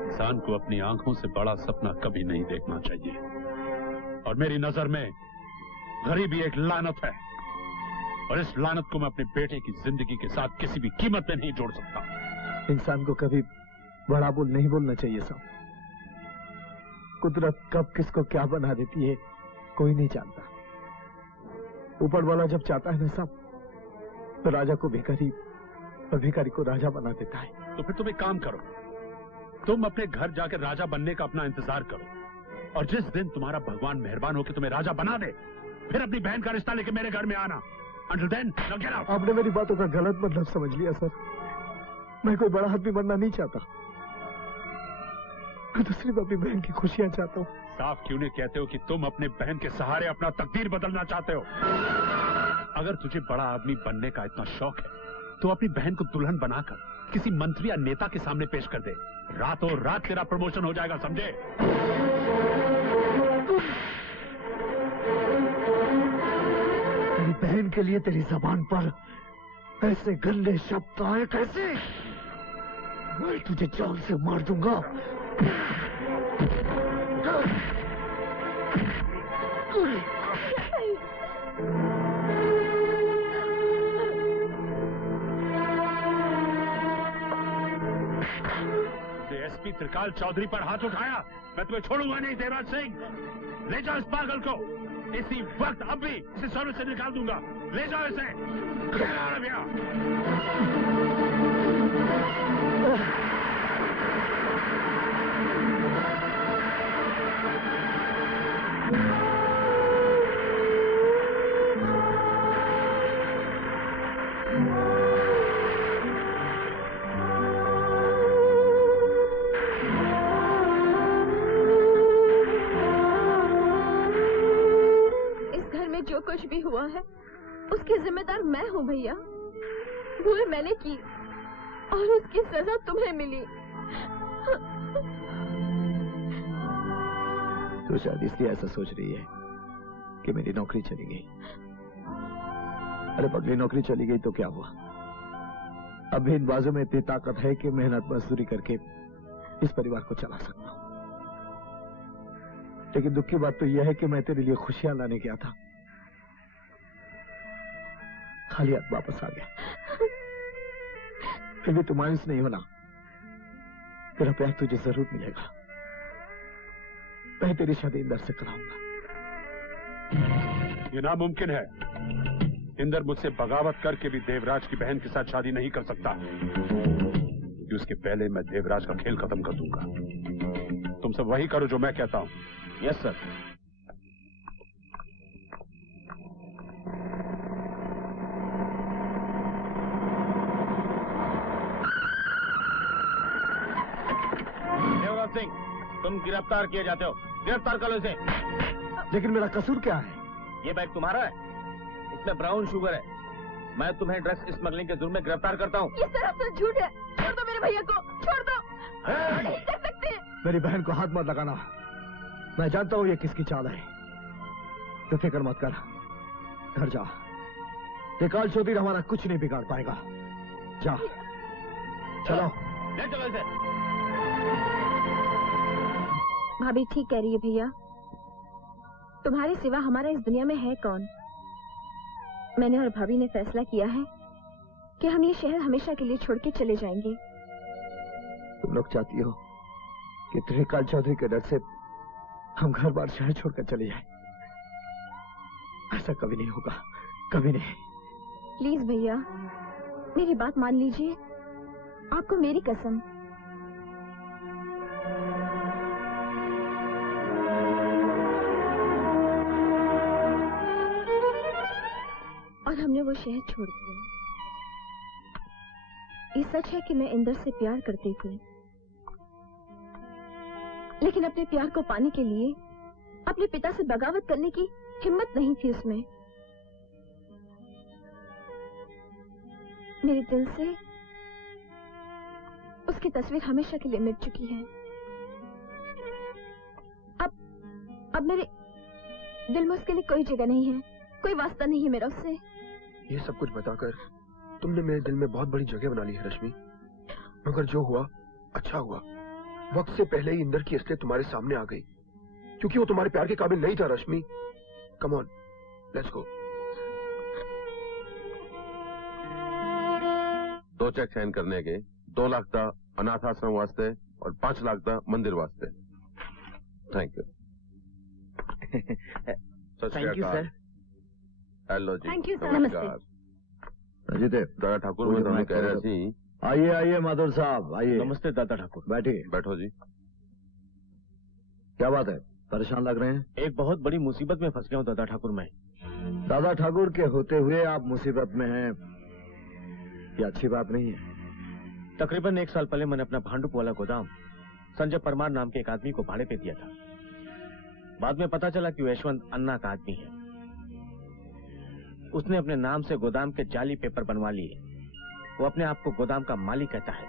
इंसान को अपनी आंखों से बड़ा सपना कभी नहीं देखना चाहिए। और मेरी नजर में गरीबी एक लानत है और इस लानत को मैं अपने बेटे की जिंदगी के साथ किसी भी कीमत में नहीं जोड़ सकता। इंसान को कभी बड़ा बोल नहीं बोलना चाहिए साहब। कुदरत कब किसको क्या बना देती है कोई नहीं जानता। ऊपर वाला जब चाहता है ना साहब, तो राजा को भिखारी और भिखारी को राजा बना देता है। तो फिर तुम एक काम करो, तुम अपने घर जाकर राजा बनने का अपना इंतजार करो और जिस दिन तुम्हारा भगवान मेहरबान हो कि तुम्हें राजा बना दे, फिर अपनी बहन का रिश्ता लेके मेरे घर में आना। Until then, now get out. आपने मेरी बातों का गलत मतलब समझ लिया सर। मैं कोई बड़ा आदमी बनना नहीं चाहता। मैं तो सिर्फ अपनी बहन की खुशियां चाहता हूँ। साफ क्यों नहीं कहते हो कि तुम अपने बहन के सहारे अपना तकदीर बदलना चाहते हो? अगर तुझे बड़ा आदमी बनने का इतना शौक है तो अपनी बहन को दुल्हन बनाकर किसी मंत्री या नेता के सामने पेश कर दे। रातों रात तेरा प्रमोशन हो जाएगा, समझे? तेरी बहन के लिए तेरी जबान पर ऐसे गंदे शब्द आए कैसे? मैं तुझे जान से मार दूंगा। एसपी त्रिकाल चौधरी पर हाथ उठाया, मैं तुम्हें छोड़ूंगा नहीं देवराज सिंह। ले जाओ इस पागल को, इसी वक्त अब भी इसे सर्विस से निकाल दूंगा। ले जाओ इसे। कुछ भी हुआ है उसकी जिम्मेदार मैं हूँ भैया। भूल मैंने की और उसकी सजा तुम्हें मिली। तो शायद इसलिए ऐसा सोच रही है कि मेरी नौकरी चली गई। अरे बदली नौकरी चली गई तो क्या हुआ? अब भी इन बाजू में इतनी ताकत है कि मेहनत मजदूरी करके इस परिवार को चला सकता हूं। लेकिन दुख की बात तो यह है कि मैं तेरे लिए खुशियां लाने गया था, खाली हाथ वापस आ गया। फिर भी तू मायूस नहीं होना, तेरा प्यार तुझे जरूर मिलेगा। मैं तेरी शादी इंदर से कराऊंगा। ये नामुमकिन है। इंदर मुझसे बगावत करके भी देवराज की बहन के साथ शादी नहीं कर सकता, क्योंकि उसके पहले मैं देवराज का खेल खत्म कर दूंगा। तुम सब वही करो जो मैं कहता हूं। Yes sir. देवराज सिंह, तुम गिरफ्तार किए जाते हो। गिरफ्तार करो इसे। लेकिन मेरा कसूर क्या है? ये बैग तुम्हारा है, इसमें ब्राउन शुगर है। मैं तुम्हें ड्रग्स स्मगलिंग के जुर्म में गिरफ्तार करता हूँ। ये सरासर झूठ है। छोड़ दो मेरे भैया को, छोड़ दो। नहीं कर सकते। मेरी बहन को हाथ मत लगाना। मैं जानता हूँ ये किसकी चाल है। तो फिक्र मत कर, घर जा। त्रिकाल चौधरी हमारा कुछ नहीं बिगाड़ पाएगा। जा, चलो। ले चलो इसे। भाभी ठीक कह रही है भैया। तुम्हारे सिवा हमारा इस दुनिया में है कौन? मैंने और भाभी ने फैसला किया है कि हम ये शहर हमेशा के लिए छोड़ के चले जाएंगे। तुम लोग चाहती हो कि त्रिकाल चौधरी के डर से हम घर बार शहर छोड़कर चले जाएं? ऐसा कभी नहीं होगा, कभी नहीं। प्लीज भैया, मेरी बात मान लीजिए। आपको मेरी कसम। और हमने वो शहर छोड़ दिया। ये सच है कि मैं इंदर से प्यार करती थी, लेकिन अपने प्यार को पाने के लिए अपने पिता से बगावत करने की हिम्मत नहीं थी उसमें। मेरे दिल से उसकी तस्वीर हमेशा के लिए मिट चुकी है। अब मेरे दिल में उसके लिए कोई जगह नहीं है, कोई वास्ता नहीं है मेरा उससे। ये सब कुछ बताकर तुमने मेरे दिल में बहुत बड़ी जगह बना ली है रश्मि। मगर जो हुआ अच्छा हुआ। वक्त से पहले ही इंदर की असलियत तुम्हारे सामने आ गई, क्योंकि वो तुम्हारे प्यार के काबिल नहीं था Rashmi. Come on, let's go. 2 check sign करने के 2 लाख का अनाथ आश्रम वास्ते और 5 लाख का मंदिर वास्ते। Thank you. Thank you sir. Hello जी। Thank you sir. नमस्ते। जीते दादा ठाकुर में तुम्हें कह रहे थे। आइए आइए माधुर साहब आइए। नमस्ते दादा ठाकुर। बैठिए। बैठो जी। क्या बात है, परेशान लग रहे हैं? एक बहुत बड़ी मुसीबत में फंस गया हूँ दादा ठाकुर मैं। दादा ठाकुर के होते हुए आप मुसीबत में हैं, ये अच्छी बात नहीं है। तकरीबन 1 साल पहले मैंने अपना भांडुप वाला गोदाम संजय परमार नाम के एक आदमी को भाड़े पे दिया था। बाद में पता चला कि वो यशवंत अन्ना का आदमी है। उसने अपने नाम से गोदाम के जाली पेपर बनवा लिए। वो अपने आप को गोदाम का मालिक कहता है।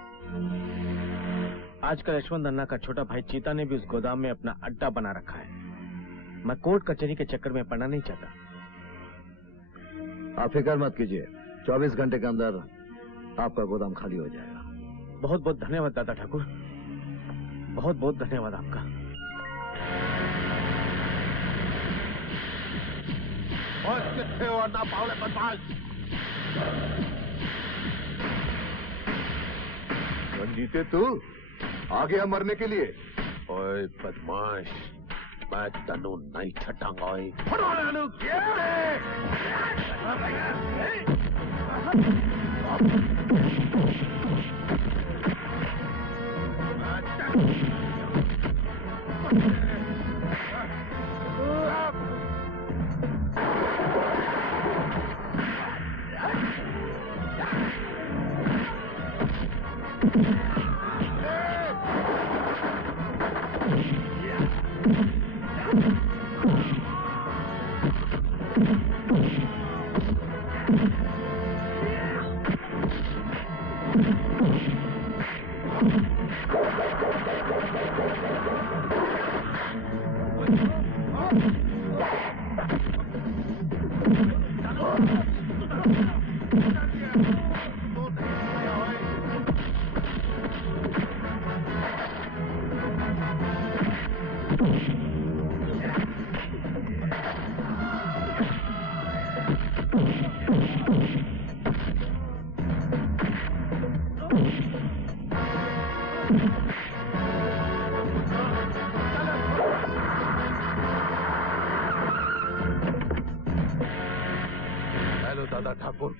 आजकल यशवंत अन्ना का छोटा भाई चीता ने भी उस गोदाम में अपना अड्डा बना रखा है। मैं कोर्ट कचहरी के चक्कर में पड़ना नहीं चाहता। आप फिक्र मत कीजिए, 24 घंटे के अंदर आपका गोदाम खाली हो जाएगा। बहुत बहुत धन्यवाद दादा ठाकुर, बहुत बहुत धन्यवाद आपका। और कितने और ना पावले बदमाश। जीते तू आ गया मरने के लिए। ओए बदमाश, मैं तनु नहीं छटांगा।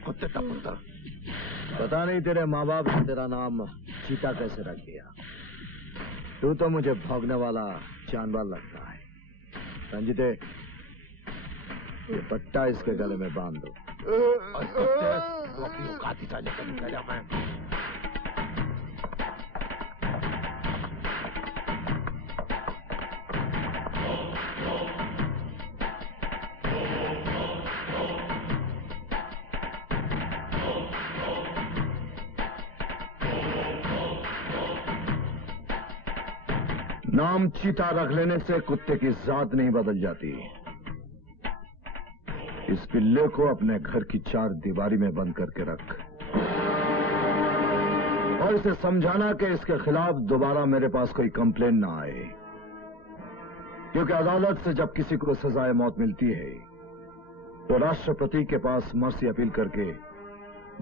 कुत्ते का पुत्र। पता नहीं तेरे माँ बाप ने तेरा नाम चीता कैसे रख दिया। तू तो मुझे भौंकने वाला जानवर लगता है। रंजिते, ये पट्टा इसके गले में बांध दो। तो अपनी औकात ही जाने का निकला मैं। नाम चीता रख लेने से कुत्ते की जात नहीं बदल जाती। इस पिल्ले को अपने घर की चार दीवारी में बंद करके रख और इसे समझाना कि इसके खिलाफ दोबारा मेरे पास कोई कंप्लेन ना आए, क्योंकि अदालत से जब किसी को सजाए मौत मिलती है तो राष्ट्रपति के पास मर्सी अपील करके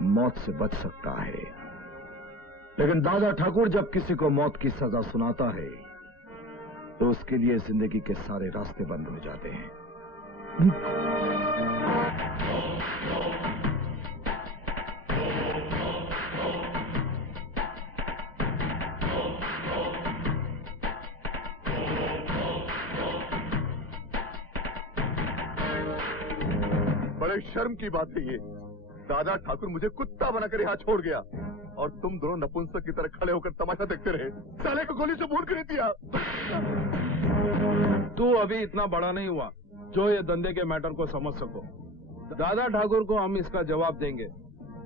मौत से बच सकता है, लेकिन दादा ठाकुर जब किसी को मौत की सजा सुनाता है तो उसके लिए जिंदगी के सारे रास्ते बंद हो जाते हैं। बड़े शर्म की बात है ये। दादा ठाकुर मुझे कुत्ता बनाकर यहाँ छोड़ गया और तुम दोनों नपुंसक की तरह खड़े होकर तमाशा देखते रहे। साले को गोली से भून कर दिया। तू अभी इतना बड़ा नहीं हुआ जो ये धंधे के मैटर को समझ सको। दादा ठाकुर को हम इसका जवाब देंगे,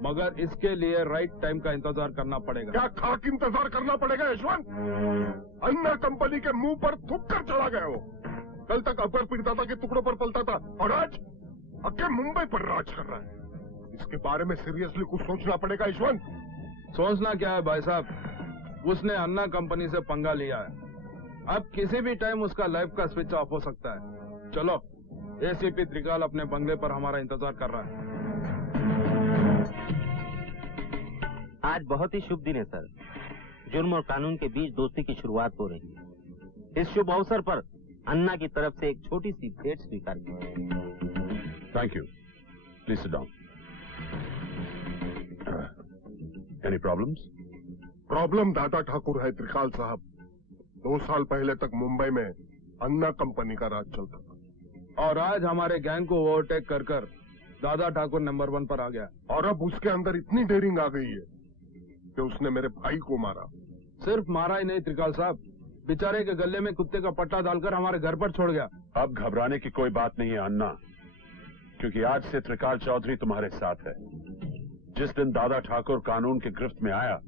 मगर इसके लिए राइट टाइम का इंतजार करना पड़ेगा। क्या खाक इंतजार करना पड़ेगा यशवंत? अन्ना कंपनी के मुंह पर थूक कर चला गया हो। कल तक अकबर पीड़िता के टुकड़ों पर पलता था और आज अक्के मुंबई पर राज कर रहा है। इसके बारे में सीरियसली कुछ सोचना पड़ेगा यशवंत। सोचना क्या है भाई साहब, उसने अन्ना कंपनी से पंगा लिया है। अब किसी भी टाइम उसका लाइफ का स्विच ऑफ हो सकता है। चलो, एसीपी त्रिकाल अपने बंगले पर हमारा इंतजार कर रहा है। आज बहुत ही शुभ दिन है सर। जुर्म और कानून के बीच दोस्ती की शुरुआत हो रही है। इस शुभ अवसर पर अन्ना की तरफ से एक छोटी सी भेंट स्वीकार की। Thank you. Please sit down. Any problems? Problem दादा ठाकुर है त्रिकाल साहब। 2 साल पहले तक मुंबई में अन्ना कंपनी का राज चलता था और आज हमारे गैंग को ओवरटेक कर कर दादा ठाकुर नंबर 1 पर आ गया। और अब उसके अंदर इतनी डेयरिंग आ गई है कि उसने मेरे भाई को मारा। सिर्फ मारा ही नहीं त्रिकाल साहब, बेचारे के गले में कुत्ते का पट्टा डालकर हमारे घर पर छोड़ गया। अब घबराने की कोई बात नहीं है अन्ना, क्योंकि आज से त्रिकाल चौधरी तुम्हारे साथ है। जिस दिन दादा ठाकुर कानून की गिरफ्त में आया,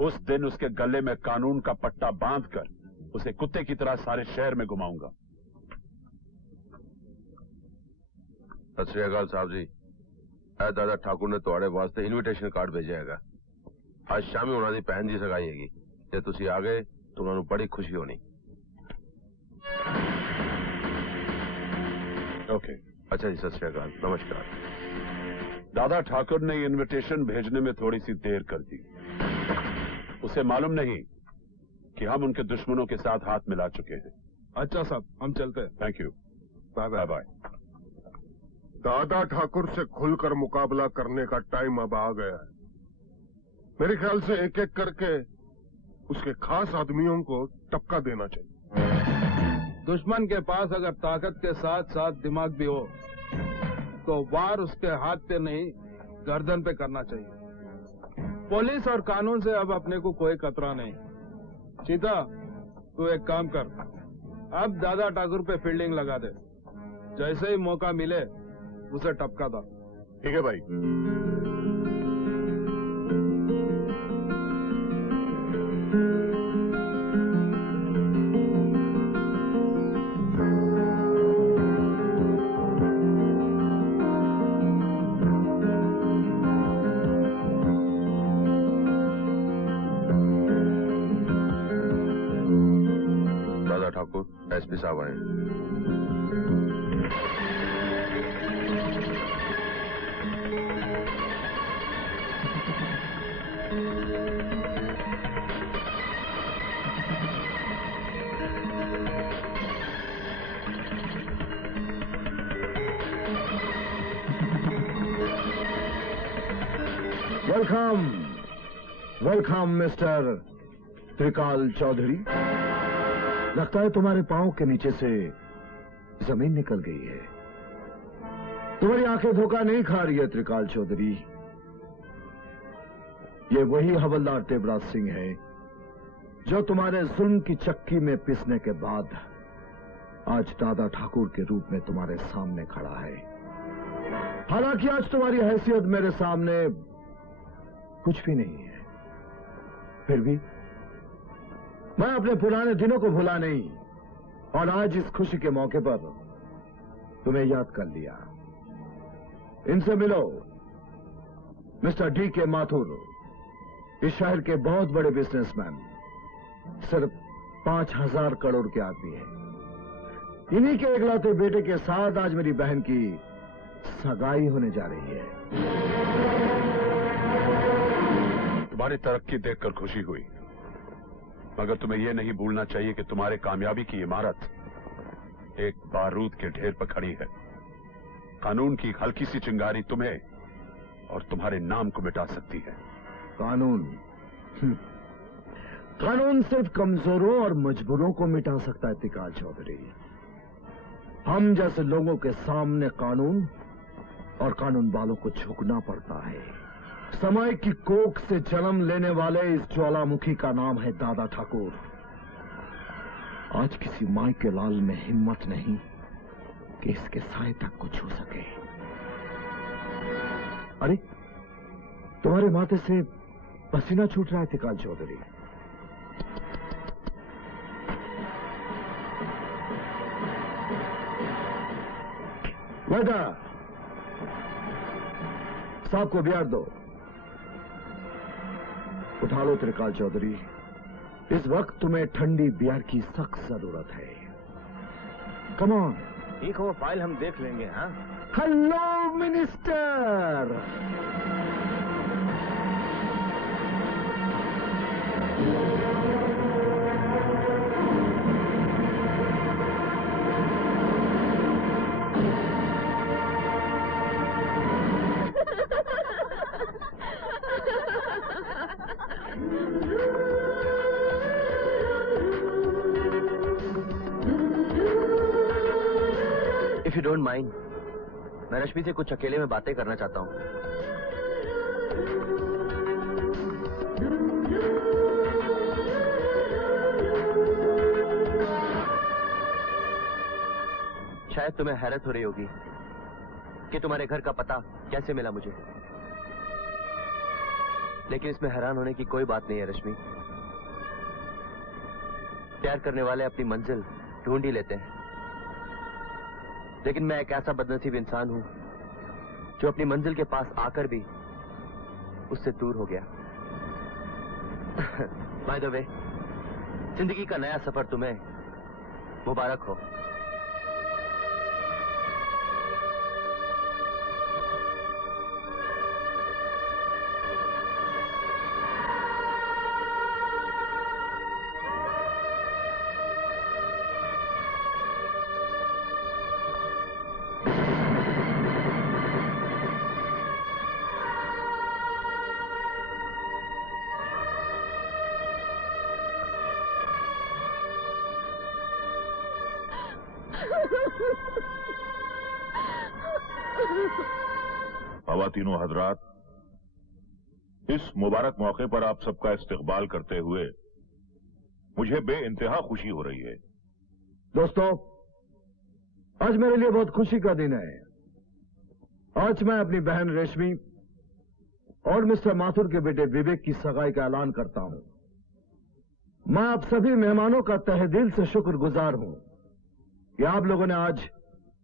उस दिन उसके गले में कानून का पट्टा बांधकर उसे कुत्ते की तरह सारे शहर में घुमाऊंगा। सत श्री अकाल साहब जी। ऐ दादा ठाकुर ने ਤੁਹਾਡੇ ਵਾਸਤੇ ਇਨਵੀਟੇਸ਼ਨ ਕਾਰਡ ਭੇਜਿਆ ਹੈਗਾ। ਅੱਜ ਸ਼ਾਮੀ ਉਹਨਾਂ ਦੀ ਭੈਣ ਦੀ ਸਗਾਈ ਹੈਗੀ। ਜੇ ਤੁਸੀਂ ਆ ਗਏ ਤਾਂ ਉਹਨਾਂ ਨੂੰ ਬੜੀ ਖੁਸ਼ੀ ਹੋਣੀ। ओके। अच्छा जी, सत श्री अकाल, नमस्कार। दादा ठाकुर ने ये इनविटेशन भेजने में थोड़ी सी देर कर दी। उसे मालूम नहीं कि हम उनके दुश्मनों के साथ हाथ मिला चुके हैं। अच्छा साहब, हम चलते हैं। Thank you. Bye bye. दादा ठाकुर से खुलकर मुकाबला करने का टाइम अब आ गया है। मेरे ख्याल से एक एक करके उसके खास आदमियों को टपका देना चाहिए। दुश्मन के पास अगर ताकत के साथ साथ दिमाग भी हो तो वार उसके हाथ पे नहीं, गर्दन पे करना चाहिए। पुलिस और कानून से अब अपने को कोई खतरा नहीं। चीता, तू एक काम कर, अब दादा ठाकुर पे फील्डिंग लगा दे। जैसे ही मौका मिले उसे टपका दो। ठीक है भाई। ठाकुर, एसपी साहब आए। वेलकम, वेलकम मिस्टर त्रिकाल चौधरी। लगता है तुम्हारे पांव के नीचे से जमीन निकल गई है। तुम्हारी आंखें धोखा नहीं खा रही है त्रिकाल चौधरी। ये वही हवलदार तेवराज सिंह है जो तुम्हारे जुल्म की चक्की में पिसने के बाद आज दादा ठाकुर के रूप में तुम्हारे सामने खड़ा है। हालांकि आज तुम्हारी हैसियत मेरे सामने कुछ भी नहीं है, फिर भी मैं अपने पुराने दिनों को भुला नहीं और आज इस खुशी के मौके पर तुम्हें याद कर लिया। इनसे मिलो, मिस्टर D.K. माथुर, इस शहर के बहुत बड़े बिजनेसमैन, सिर्फ 5,000 करोड़ के आदमी हैं। इन्हीं के इकलौते बेटे के साथ आज मेरी बहन की सगाई होने जा रही है। तुम्हारी तरक्की देखकर खुशी हुई, मगर तुम्हें यह नहीं भूलना चाहिए कि तुम्हारे कामयाबी की इमारत एक बारूद के ढेर पर खड़ी है। कानून की हल्की सी चिंगारी तुम्हें और तुम्हारे नाम को मिटा सकती है। कानून कानून सिर्फ कमजोरों और मजबूरों को मिटा सकता है त्रिकाल चौधरी। हम जैसे लोगों के सामने कानून और कानून वालों को झुकना पड़ता है। समय की कोख से जन्म लेने वाले इस ज्वालामुखी का नाम है दादा ठाकुर। आज किसी माई के लाल में हिम्मत नहीं कि इसके साए तक को छू सके। अरे, तुम्हारे माथे से पसीना छूट रहा है त्रिकाल चौधरी। वेटर, साहब को बियर दो। उठा लो त्रिकाल चौधरी, इस वक्त तुम्हें ठंडी बियर की सख्त जरूरत है। Come on. ठीक हो, फाइल हम देख लेंगे। हाँ, hello minister. If you don't mind, मैं रश्मि से कुछ अकेले में बातें करना चाहता हूं। शायद तुम्हें हैरत हो रही होगी कि तुम्हारे घर का पता कैसे मिला मुझे, लेकिन इसमें हैरान होने की कोई बात नहीं है रश्मि। प्यार करने वाले अपनी मंजिल ढूंढ ही लेते हैं, लेकिन मैं एक ऐसा बदनसीब इंसान हूं जो अपनी मंजिल के पास आकर भी उससे दूर हो गया। बाय द वे, जिंदगी का नया सफर तुम्हें मुबारक हो। खवातीनों हजरात, इस मुबारक मौके पर आप सबका इस्तकबाल करते हुए मुझे बेइंतहा खुशी हो रही है। दोस्तों, आज मेरे लिए बहुत खुशी का दिन है। आज मैं अपनी बहन रेशमी और मिस्टर माथुर के बेटे विवेक की सगाई का ऐलान करता हूं। मैं आप सभी मेहमानों का तहे दिल से शुक्रगुजार हूं कि आप लोगों ने आज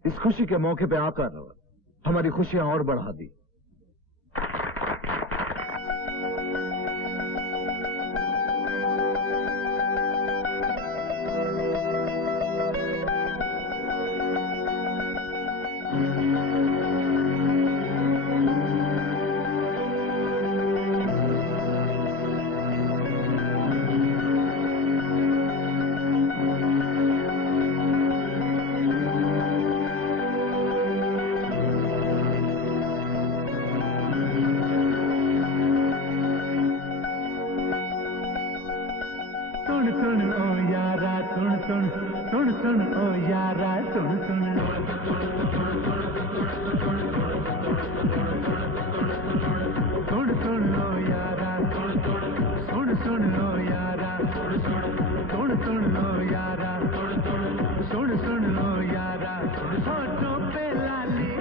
इस खुशी के मौके पर आकर हमारी खुशियां और बढ़ा दी। सुन ओ यारा सुन सुन सुन सुन ओ यारा सुन सुन ओ यारा सुन सुन ओ यारा सुन सुन ओ यारा होठों पे लाली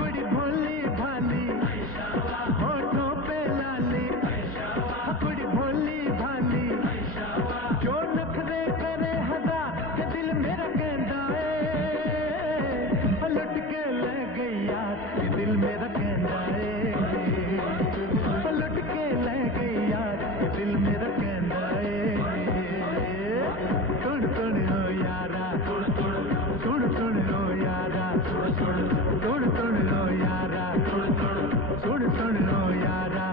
बड़ी भोली भाली होठों पे लाली बड़ी भोली भाली जो नखरे करे हदा के दिल मेरा कहता है लुट के ले गई यार ये दिल मेरा कहता है लुट के ले गई यार ये दिल मेरा कहता है सुन सुन ओ यारा सुन सुन ओ यारा सुन सुन ओ यारा सुन सुन ओ यारा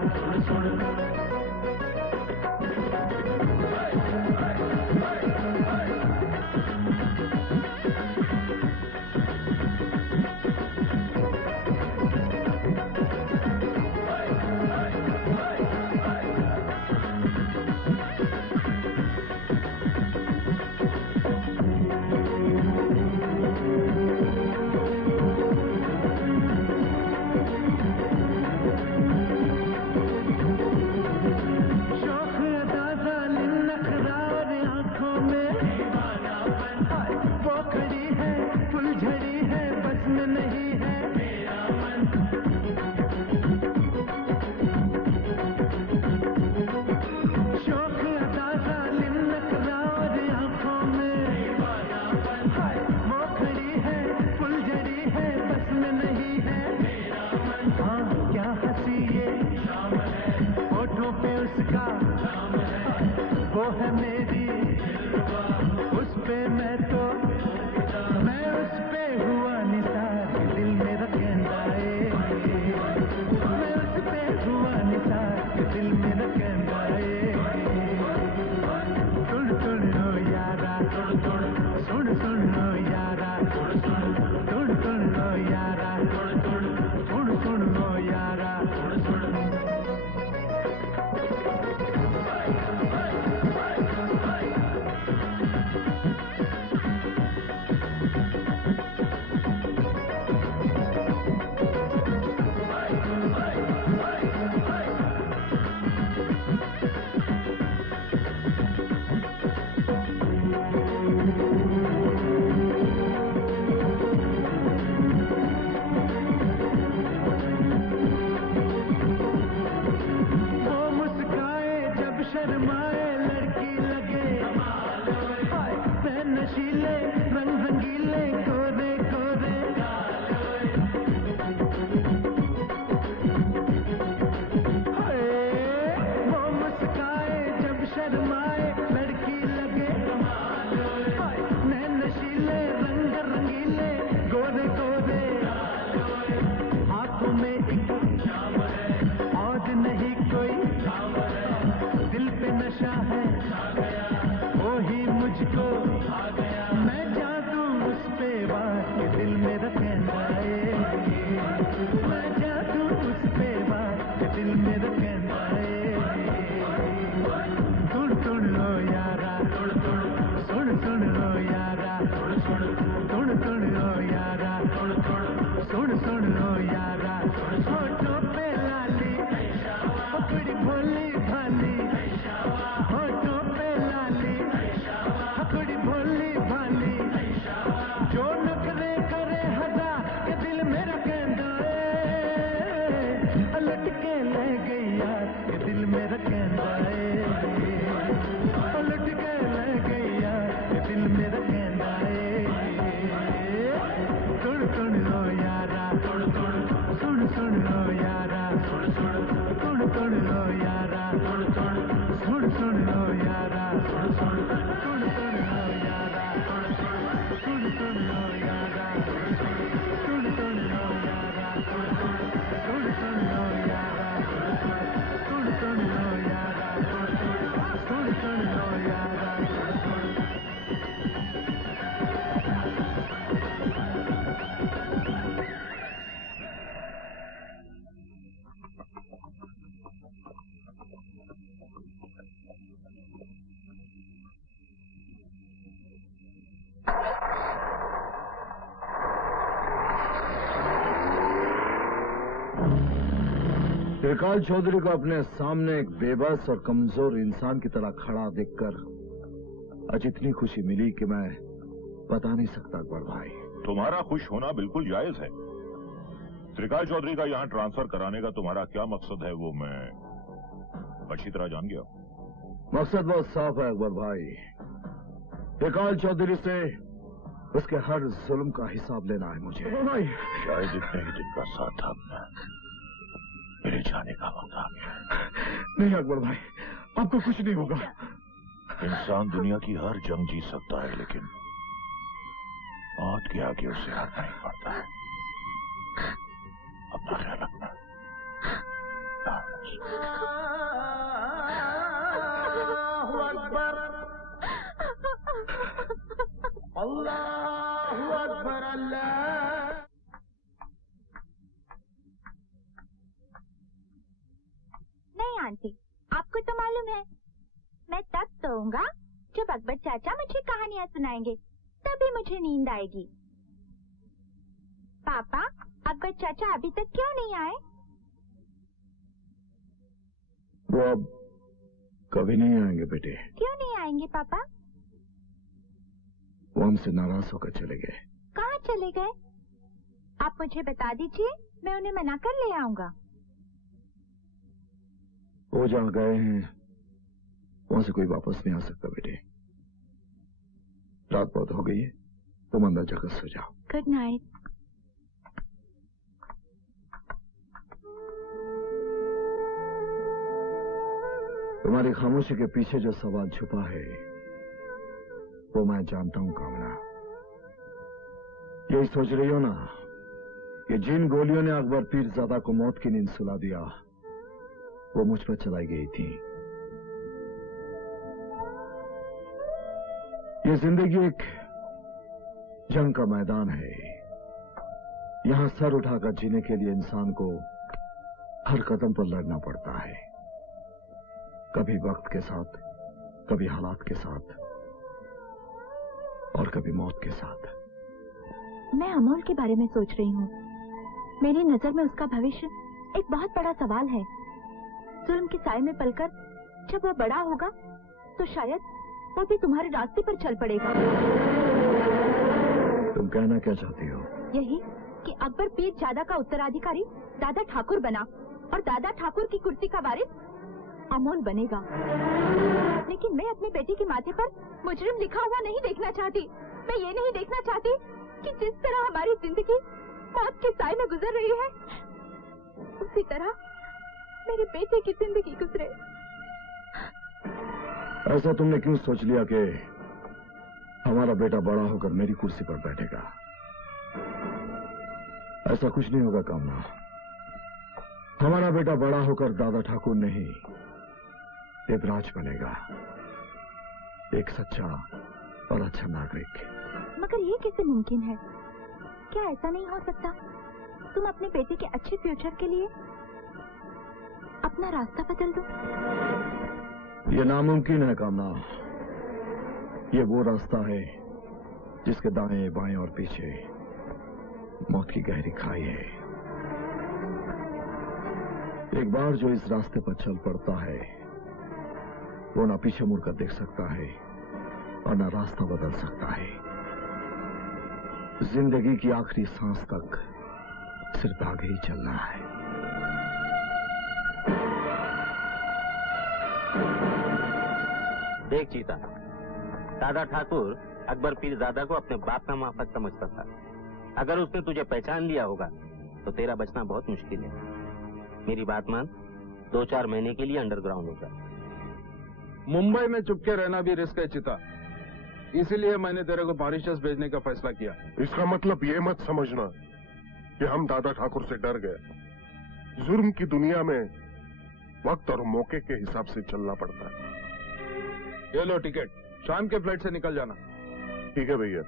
शौक अदा जालिम नखरा और आंखों में वो खड़ी है फुलझड़ी है बस में नहीं है मेरा मन शौक अदा जालिम नखरा और आंखों में वो खड़ी है फुलझड़ी है बस में नहीं है मेरा मन हाँ क्या हंसी ये होठों पे उसका वो है मेरी उस पे मैं उस पे हुआ निसार दिल मेरा कहता है मैं उस पे हुआ निसार दिल मेरा कहता है सुन सुन ओ यारा सुन सुन ओ यारा सुन सुन ओ यारा सुन सुन ओ यारा वो मुस्काए जब शर्माए लड़की लगे मैं नशीले रंग रंगीले कोरे कोरे वो मुस्काए जब शर्माए लड़की लगे मैं नशीले रंग रंगीले गोरे गोरे हाथों में एक और नहीं कोई दिल पे नशा है वो ही मुझको मैं जादू उस पे वार ये दिल मेरा कहता है मैं जादू उस पे वार ये दिल मेरा कहता है सुन सुन लो यारा सुन सुन लो यारा सुन सुन लो यारा सुन सुन लो यारा होठों पे लाली बड़ी भोली भाली होठों पे लाली बड़ी भोली भाली जो नखरे करे हदा के दिल मेरा कहता है लट के ले गई यार ये दिल मेरा कहता है लट के ले गई यार ये दिल मेरा कहता है सुन सुन लो यारा सुन सुन लो यारा सुन सुन लो यारा सुन सुन लो यारा सुन सुन लो यारा सुन सुन लो यारा सुन सुन लो यारा सुन सुन लो यारा सुन सुन लो यारा त्रिकाल चौधरी को अपने सामने एक बेबस और कमजोर इंसान की तरह खड़ा देखकर आज इतनी खुशी मिली कि मैं बता नहीं सकता अकबर भाई। तुम्हारा खुश होना बिल्कुल जायज है। त्रिकाल चौधरी का यहाँ ट्रांसफर कराने का तुम्हारा क्या मकसद है वो मैं अच्छी तरह जान गया। मकसद बहुत साफ है अकबर भाई। त्रिकाल चौधरी से उसके हर जुल्म का हिसाब लेना है मुझे। शायद इतने ही दिन का साथ था मेरे जाने का वक्त आ गया। नहीं अकबर भाई, आपको कुछ नहीं होगा। इंसान दुनिया की हर जंग जीत सकता है, लेकिन मौत के आगे उसे हारना ही पड़ता है। अपना ख्याल रखना। अल्लाहु अकबर, अल्लाहु अकबर, अल्लाह। नहीं आंटी, आपको तो मालूम है मैं तब सोऊंगा जब अकबर चाचा मुझे कहानियाँ सुनाएंगे, तभी मुझे नींद आएगी। पापा, अकबर चाचा अभी तक क्यों नहीं आए? वो अब कभी नहीं आएंगे बेटे। क्यों नहीं आएंगे पापा? वो हमसे नाराज होकर चले गए। कहाँ चले गए? आप मुझे बता दीजिए, मैं उन्हें मना कर ले आऊंगा। वो जहाँ गए हैं वहां से कोई वापस नहीं आ सकता बेटे। रात बहुत हो गई है, तुम अंदर जाकर सो जाओ। Good night. तुम्हारी खामोशी के पीछे जो सवाल छुपा है वो मैं जानता हूं कामना। यही सोच रही हो ना कि जिन गोलियों ने अकबर पीरजादा को मौत की नींद सुला दिया वो मुझ पर चलाई गई थी। ये जिंदगी एक जंग का मैदान है। यहां सर उठाकर जीने के लिए इंसान को हर कदम पर लड़ना पड़ता है, कभी वक्त के साथ, कभी हालात के साथ और कभी मौत के साथ। मैं अमोल के बारे में सोच रही हूँ। मेरी नजर में उसका भविष्य एक बहुत बड़ा सवाल है। जुल्म के साए में पलकर जब वो बड़ा होगा तो शायद वो भी तुम्हारे रास्ते पर चल पड़ेगा। तुम कहना क्या चाहती हो? यही कि अकबर पीरजादा का उत्तराधिकारी दादा ठाकुर बना और दादा ठाकुर की कुर्सी का वारिस अमोल बनेगा। लेकिन मैं अपने बेटे के माथे पर मुजरिम लिखा हुआ नहीं देखना चाहती। मैं ये नहीं देखना चाहती कि जिस तरह हमारी जिंदगी मौत के साए में गुजर रही है उसी तरह मेरे बेटे की जिंदगी गुजरे। ऐसा तुमने क्यों सोच लिया कि हमारा बेटा बड़ा होकर मेरी कुर्सी पर बैठेगा? ऐसा कुछ नहीं होगा कामना। हमारा बेटा बड़ा होकर दादा ठाकुर नहीं देवराज बनेगा, एक सच्चा और अच्छा नागरिक। मगर ये कैसे मुमकिन है? क्या ऐसा नहीं हो सकता तुम अपने बेटे के अच्छे फ्यूचर के लिए अपना रास्ता बदल दो? ये नामुमकिन है कामना। ये वो रास्ता है जिसके दाएं बाएं और पीछे मौत की गहरी खाई है। एक बार जो इस रास्ते पर चल पड़ता है वो ना पीछे मुड़कर देख सकता है और ना रास्ता बदल सकता है। जिंदगी की आखिरी सांस तक सिर्फ आगे ही चलना है। देख चीता, दादा ठाकुर अकबर पीरजादा को अपने बाप का माफक समझता था। अगर उसने तुझे पहचान लिया होगा तो तेरा बचना बहुत मुश्किल है। मेरी बात मान, 2-4 महीने के लिए अंडरग्राउंड होगा। मुंबई में चुपके रहना भी रिस्क है चिता, इसीलिए मैंने तेरे को मॉरिशस भेजने का फैसला किया। इसका मतलब ये मत समझना कि हम दादा ठाकुर से डर गए। जुर्म की दुनिया में वक्त और मौके के हिसाब से चलना पड़ता है। ये लो टिकट, शाम के फ्लाइट से निकल जाना। ठीक है भैया।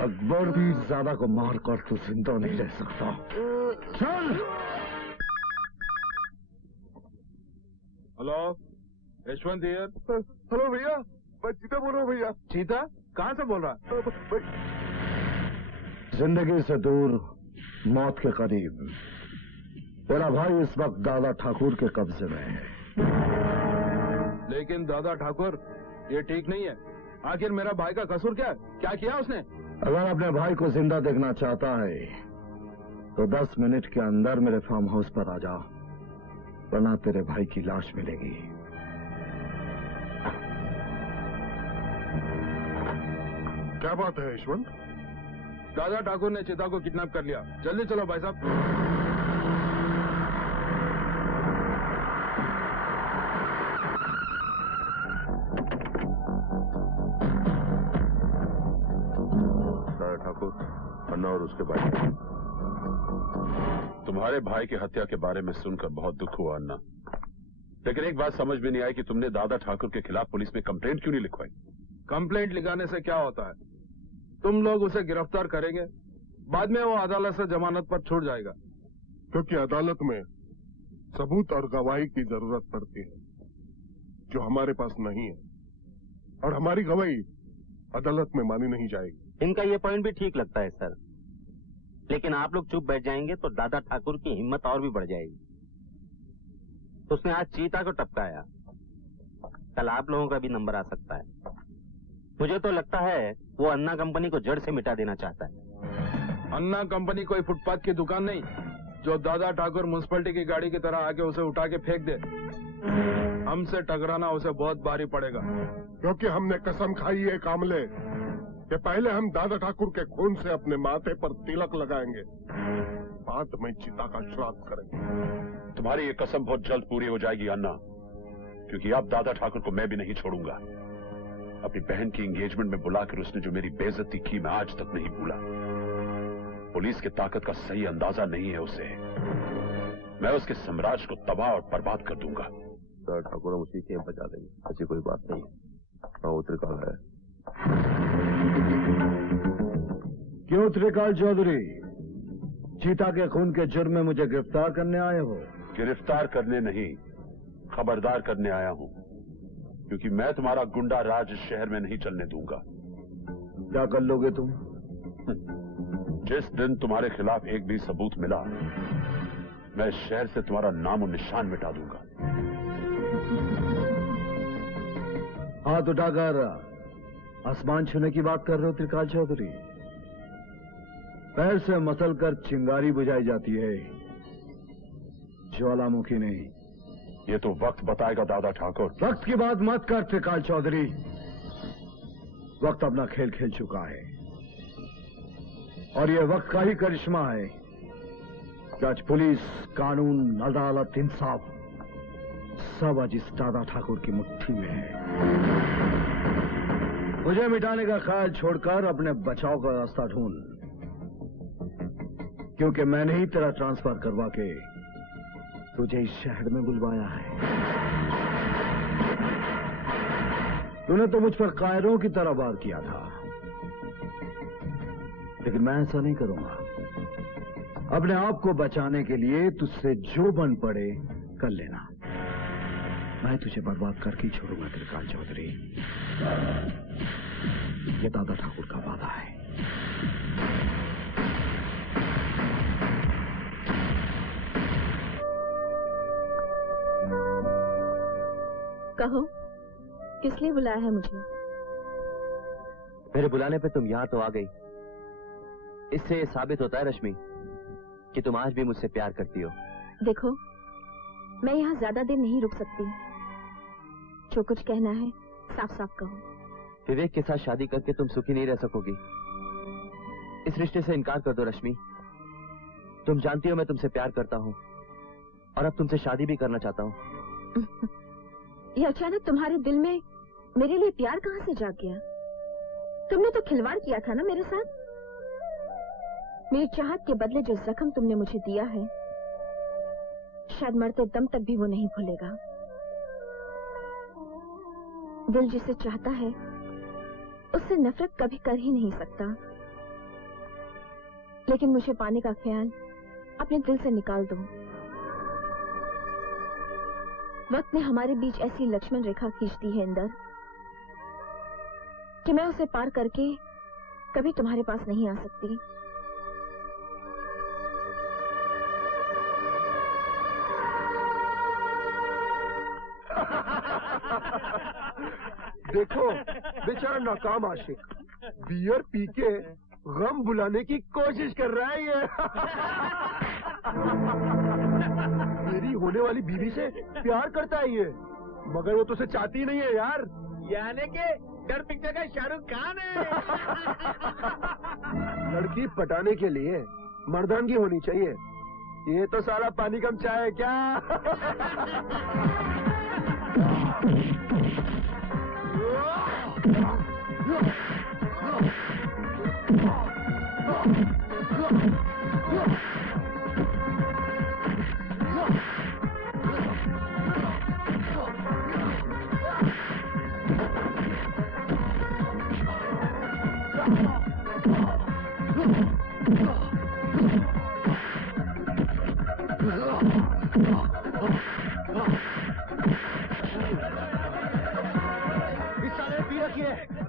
अकबर भी ज्यादा को मार कर तो जिंदा नहीं रह सकता। चल। Hello, Yashwant here. हेलो भैया, मैं चीता बोल रहा हूँ भैया। चीता कहाँ से बोल रहा है? जिंदगी से दूर, मौत के करीब, तेरा भाई इस वक्त दादा ठाकुर के कब्जे में है। लेकिन दादा ठाकुर, ये ठीक नहीं है। आखिर मेरा भाई का कसूर क्या है? क्या किया उसने? अगर अपने भाई को जिंदा देखना चाहता है तो 10 मिनट के अंदर मेरे फार्म हाउस पर आ जा, वरना तेरे भाई की लाश मिलेगी। क्या बात है यशवंत? दादा ठाकुर ने चीता को किडनैप कर लिया। जल्दी चलो भाई साहब। ठाकुर, अन्ना और उसके भाई। तुम्हारे भाई की हत्या के बारे में सुनकर बहुत दुख हुआ अन्ना, लेकिन एक बात समझ में नहीं आई कि तुमने दादा ठाकुर के खिलाफ पुलिस में कंप्लेंट क्यों नहीं लिखवाई? कंप्लेंट लिखाने से क्या होता है? तुम लोग उसे गिरफ्तार करेंगे, बाद में वो अदालत से जमानत पर छूट जाएगा। क्योंकि अदालत में सबूत और गवाही की जरूरत पड़ती है, जो हमारे पास नहीं है, और हमारी गवाही अदालत में मानी नहीं जाएगी। इनका ये पॉइंट भी ठीक लगता है सर, लेकिन आप लोग चुप बैठ जाएंगे तो दादा ठाकुर की हिम्मत और भी बढ़ जाएगी। उसने आज चीता को टपकाया, कल आप लोगों का भी नंबर आ सकता है। मुझे तो लगता है वो अन्ना कंपनी को जड़ से मिटा देना चाहता है। अन्ना कंपनी कोई फुटपाथ की दुकान नहीं, जो दादा ठाकुर म्युनिसिपैलिटी की गाड़ी की तरह आके उसे उठा के फेंक दे। हमसे टकराना उसे बहुत भारी पड़ेगा। क्योंकि हमने कसम खाई है कामले कि पहले हम दादा ठाकुर के खून से अपने माथे पर तिलक लगाएंगे, बाद में चिता का श्राद्ध करेंगे। तुम्हारी ये कसम बहुत जल्द पूरी हो जाएगी अन्ना, क्योंकि अब दादा ठाकुर को मैं भी नहीं छोड़ूंगा। अपनी बहन की एंगेजमेंट में बुलाकर उसने जो मेरी बेइज्जती की, मैं आज तक नहीं भूला। पुलिस की ताकत का सही अंदाजा नहीं है उसे। मैं उसके साम्राज्य को तबाह और बर्बाद कर दूंगा। दादा ठाकुर हम उसी के बचा देंगे, ऐसी कोई बात नहीं है। हाँ, वो त्रिकाल है। क्यों त्रिकाल चौधरी, चीता के खून के जुर्म में मुझे गिरफ्तार करने आए हो? गिरफ्तार करने नहीं, खबरदार करने आया हूं, क्योंकि मैं तुम्हारा गुंडा राज इस शहर में नहीं चलने दूंगा। क्या कर लोगे तुम? जिस दिन तुम्हारे खिलाफ एक भी सबूत मिला, मैं इस शहर से तुम्हारा नाम और निशान मिटा दूंगा। हाथ उठाकर आसमान छूने की बात कर रहे हो त्रिकाल चौधरी? पैर से मसल कर चिंगारी बुझाई जाती है, ज्वालामुखी नहीं। ये तो वक्त बताएगा दादा ठाकुर। वक्त की बात मत कर त्रिकाल चौधरी, वक्त अपना खेल खेल चुका है, और ये वक्त का ही करिश्मा है कि आज पुलिस, कानून, अदालत, इंसाफ सब आज इस दादा ठाकुर की मुट्ठी में है। मुझे मिटाने का ख्याल छोड़कर अपने बचाव का रास्ता ढूंढ, क्योंकि मैंने ही तेरा ट्रांसफर करवा के तुझे इस शहर में बुलवाया है। तूने तो मुझ पर कायरों की तरह वार किया था, लेकिन मैं ऐसा नहीं करूंगा। अपने आप को बचाने के लिए तुझसे जो बन पड़े कर लेना, मैं तुझे बर्बाद करके ही छोड़ूंगा त्रिकाल चौधरी। ये दादा ठाकुर का वादा है। कहो, किस लिए बुलाया है मुझे? मेरे बुलाने पे तुम यहाँ तो आ गई। इससे ये साबित होता है रश्मि कि तुम आज भी मुझसे प्यार करती हो। देखो, मैं यहाँ ज्यादा देर नहीं रुक सकती। जो कुछ कहना है साफ साफ कहो। विवेक के साथ शादी करके तुम सुखी नहीं रह सकोगी। इस रिश्ते से इनकार कर दो रश्मि। तुम जानती हो मैं तुमसे प्यार करता हूँ और अब तुमसे शादी भी करना चाहता हूँ। ये अचानक तुम्हारे दिल में मेरे लिए प्यार कहाँ से जाग गया? तुमने तो खिलवाड़ किया था ना मेरे साथ। मेरी चाहत के बदले जो जख्म तुमने मुझे दिया है, शायद मरते दम तक भी वो नहीं भूलेगा। दिल जिसे चाहता है उससे नफरत कभी कर ही नहीं सकता, लेकिन मुझे पाने का ख्याल अपने दिल से निकाल दो। वक्त ने हमारे बीच ऐसी लक्ष्मण रेखा खींच दी है इंदर कि मैं उसे पार करके कभी तुम्हारे पास नहीं आ सकती। देखो बेचारा नाकाम आशिक बियर पी के गम बुलाने की कोशिश कर रहा है ये। मेरी होने वाली बीवी से प्यार करता है ये, मगर वो तो उसे चाहती नहीं है यार। यानी कि डर पिक्चर का शाहरुख खान है। लड़की पटाने के लिए मर्दानगी होनी चाहिए। ये तो साला पानी कम चाय है क्या?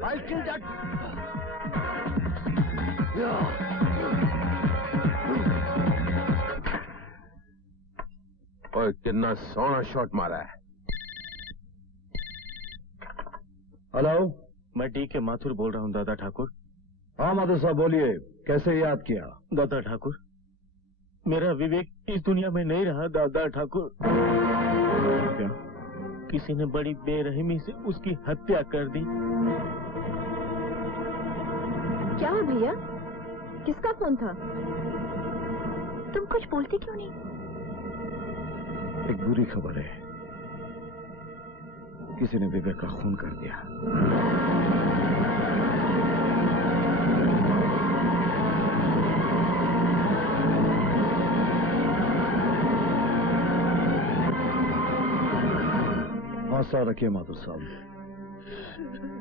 I'll kill that. ओए कितना सोना शॉट मारा है। हेलो, मैं डी के माथुर बोल रहा हूँ दादा ठाकुर। हाँ माधुर साहब बोलिए, कैसे याद किया? दादा ठाकुर, मेरा विवेक इस दुनिया में नहीं रहा दादा ठाकुर। क्या? किसी ने बड़ी बेरहमी से उसकी हत्या कर दी। क्या है भैया? किसका फोन था? तुम कुछ बोलते क्यों नहीं? एक बुरी खबर है, किसी ने विवेक का खून कर दिया। हौसला रखिए माधुर साहब,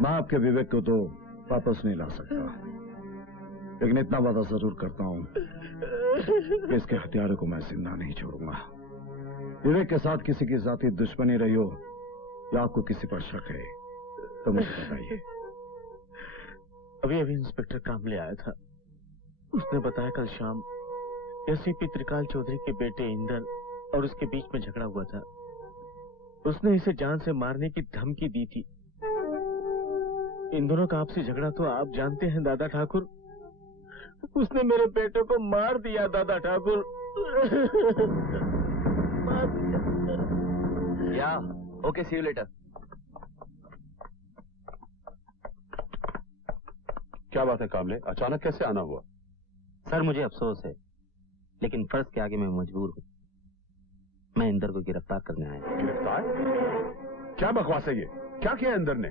मैं आपके विवेक को तो वापस नहीं ला सकता, लेकिन इतना वादा जरूर करता हूं कि इसके हथियारों को मैं जिंदा नहीं छोड़ूंगा। विवेक के साथ किसी की जाती दुश्मनी रही हो या आपको किसी पर शक है तो मुझे बताइए। अभी इंस्पेक्टर कामले आया था, उसने बताया कल शाम एसीपी त्रिकाल चौधरी के बेटे इंदर और उसके बीच में झगड़ा हुआ था। उसने इसे जान से मारने की धमकी दी थी। इन दोनों का आपसी झगड़ा तो आप जानते हैं दादा ठाकुर। उसने मेरे बेटे को मार दिया दादा ठाकुर। या ओके, सी यू लेटर। क्या बात है कामले, अचानक कैसे आना हुआ? सर मुझे अफसोस है, लेकिन फर्ज के आगे मैं मजबूर हूँ। मैं इंदर को गिरफ्तार करने आया। गिरफ्तार? क्या बकवास है ये? क्या किया इंदर ने?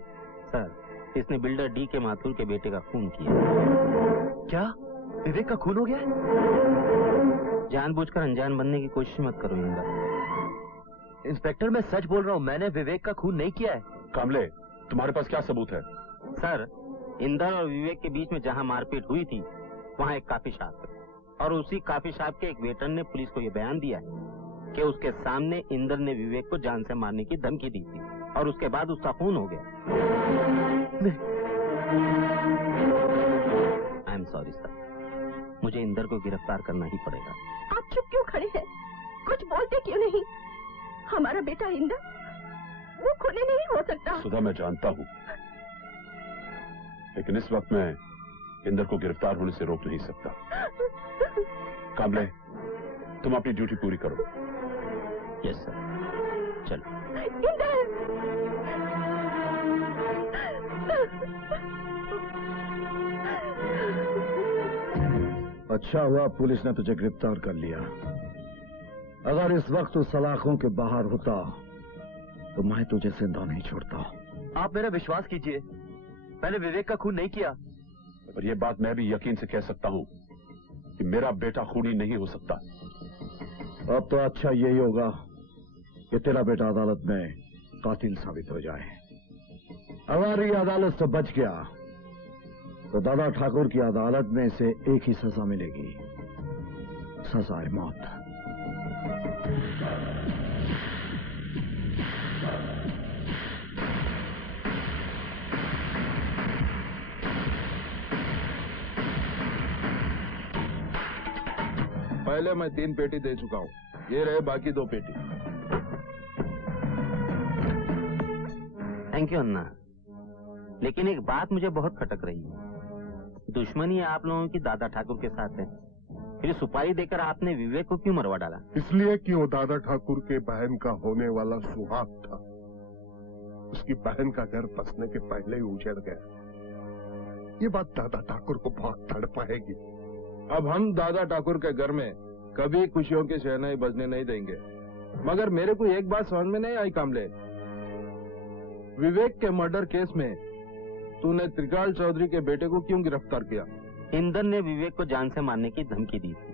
सर, इसने बिल्डर डी के माथुर के बेटे का खून किया। क्या विवेक का खून हो गया? जानबूझकर अनजान बनने की कोशिश मत करो इंदर। इंस्पेक्टर मैं सच बोल रहा हूँ, मैंने विवेक का खून नहीं किया है। कामले, तुम्हारे पास क्या सबूत है? सर, इंदर और विवेक के बीच में जहाँ मारपीट हुई थी वहाँ एक काफी शॉप है, और उसी काफी शॉप के एक वेटर ने पुलिस को यह बयान दिया है कि उसके सामने इंदर ने विवेक को जान से मारने की धमकी दी थी और उसके बाद उसका खून हो गया। आई एम सॉरी सर, मुझे इंदर को गिरफ्तार करना ही पड़ेगा। आप चुप क्यों खड़े हैं? कुछ बोलते क्यों नहीं? हमारा बेटा इंदर वो खूनी नहीं हो सकता। सुधा, मैं जानता हूँ, लेकिन इस वक्त मैं इंदर को गिरफ्तार होने से रोक नहीं सकता। कामले, तुम अपनी ड्यूटी पूरी करो। यस सर, चलो। इंदर! अच्छा हुआ पुलिस ने तुझे गिरफ्तार कर लिया। अगर इस वक्त तू सलाखों के बाहर होता तो मैं तुझे जिंदा नहीं छोड़ता। आप मेरा विश्वास कीजिए, मैंने विवेक का खून नहीं किया। पर यह बात मैं भी यकीन से कह सकता हूं कि मेरा बेटा खूनी नहीं हो सकता। अब तो अच्छा यही होगा कि तेरा बेटा अदालत में कातिल साबित हो जाए। अगर ये अदालत से बच गया तो दादा ठाकुर की अदालत में इसे एक ही सजा मिलेगी, सजाए मौत। पहले मैं 3 पेटी दे चुका हूं, ये रहे बाकी 2 पेटी। थैंक यू अन्ना, लेकिन एक बात मुझे बहुत खटक रही है। दुश्मनी आप लोगों की दादा ठाकुर के साथ है, फिर सुपारी देकर आपने विवेक को क्यों मरवा डाला? इसलिए कि वो दादा ठाकुर के बहन का होने वाला सुहाग था। उसकी बहन का घर बसने के पहले ही उजड़ गया। ये बात दादा ठाकुर को बहुत तड़पाएगी। अब हम दादा ठाकुर के घर में कभी खुशियों की शहनाई बजने नहीं देंगे। मगर मेरे को एक बात समझ में नहीं आई कामले, विवेक के मर्डर केस में तूने त्रिकाल चौधरी के बेटे को क्यों गिरफ्तार किया? इंदर ने विवेक को जान से मारने की धमकी दी थी,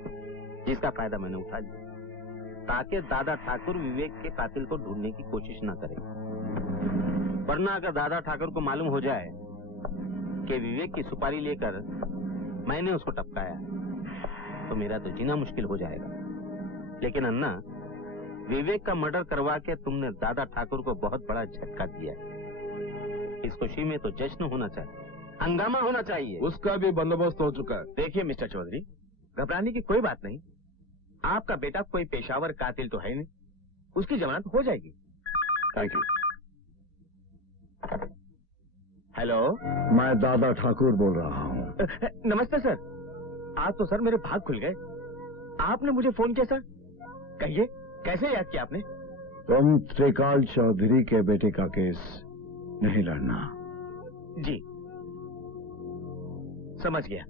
जिसका फायदा मैंने उठा लिया ताकि दादा ठाकुर विवेक के कातिल को ढूंढने की कोशिश न करे। वरना अगर दादा ठाकुर को मालूम हो जाए कि विवेक की सुपारी लेकर मैंने उसको टपकाया तो मेरा तो जीना मुश्किल हो जाएगा। लेकिन अन्ना, विवेक का मर्डर करवा के तुमने दादा ठाकुर को बहुत बड़ा झटका दिया है। इस खुशी में तो जश्न होना चाहिए, हंगामा होना चाहिए। उसका भी बंदोबस्त हो चुका है। देखिए मिस्टर चौधरी, घबराने की कोई बात नहीं। आपका बेटा कोई पेशावर कातिल तो है नहीं, उसकी जमानत हो जाएगी। Thank you. हेलो, मैं दादा ठाकुर बोल रहा हूँ। नमस्ते सर। आज तो सर मेरे भाग खुल गए, आपने मुझे फोन किया सर। कहिए, कैसे याद किया आपने? तुम त्रिकाल चौधरी के बेटे का केस नहीं लड़ना। जी समझ गया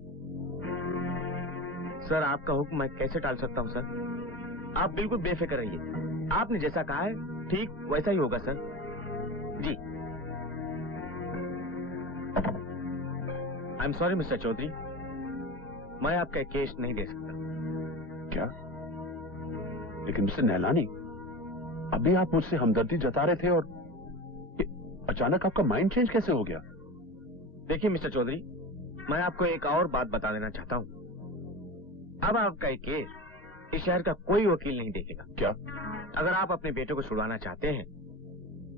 सर। आपका हुक्म मैं कैसे टाल सकता हूं सर? आप बिल्कुल बेफिक्र रहिए, आपने जैसा कहा है ठीक वैसा ही होगा सर। जी I am sorry mister Chaudhary, मैं आपका केस नहीं दे सकता। क्या? लेकिन मिस्टर नहलानी, अभी आप मुझसे हमदर्दी जता रहे थे और अचानक आपका माइंड चेंज कैसे हो गया? देखिए मिस्टर चौधरी, मैं आपको एक और बात बता देना चाहता हूं। अब आपका ये केस इस शहर का कोई वकील नहीं देखेगा। क्या? अगर आप अपने बेटे को छुड़वाना चाहते हैं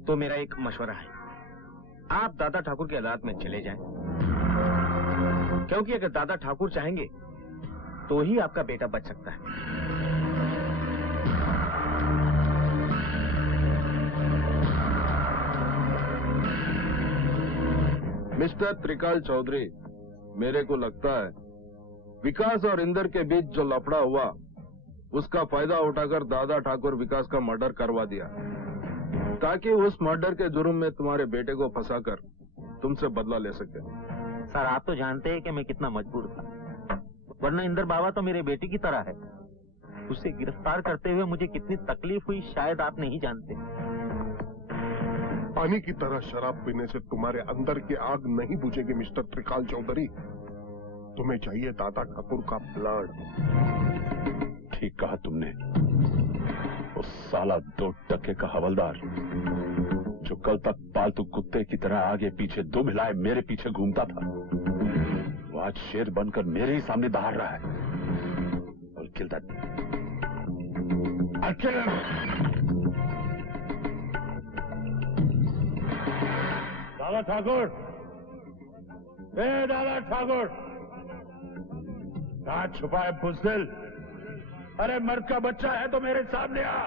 तो मेरा एक मशवरा है, आप दादा ठाकुर की अदालत में चले जाएं, क्योंकि अगर दादा ठाकुर चाहेंगे तो ही आपका बेटा बच सकता है। मिस्टर त्रिकाल चौधरी, मेरे को लगता है विकास और इंदर के बीच जो लफड़ा हुआ उसका फायदा उठाकर दादा ठाकुर विकास का मर्डर करवा दिया, ताकि उस मर्डर के जुर्म में तुम्हारे बेटे को फंसाकर तुमसे बदला ले सके। सर, आप तो जानते हैं कि मैं कितना मजबूर था, वरना इंदर बाबा तो मेरे बेटे की तरह है। उसे गिरफ्तार करते हुए मुझे कितनी तकलीफ हुई शायद आप नहीं जानते। पानी की तरह शराब पीने से तुम्हारे अंदर की आग नहीं बुझेगी मिस्टर त्रिकाल चौधरी। तुम्हें चाहिए दादा ठाकुर का ब्लड। ठीक कहा तुमने। वो साला 2 टके का हवलदार जो कल तक पालतू कुत्ते की तरह आगे पीछे दुम हिलाए मेरे पीछे घूमता था, वो आज शेर बनकर मेरे ही सामने दहाड़ रहा है। और किल दैट। दादा ठाकुर, दादा ठाकुर, कहां छुपा है बुज़दिल? अरे मर्द का बच्चा है तो मेरे सामने आ।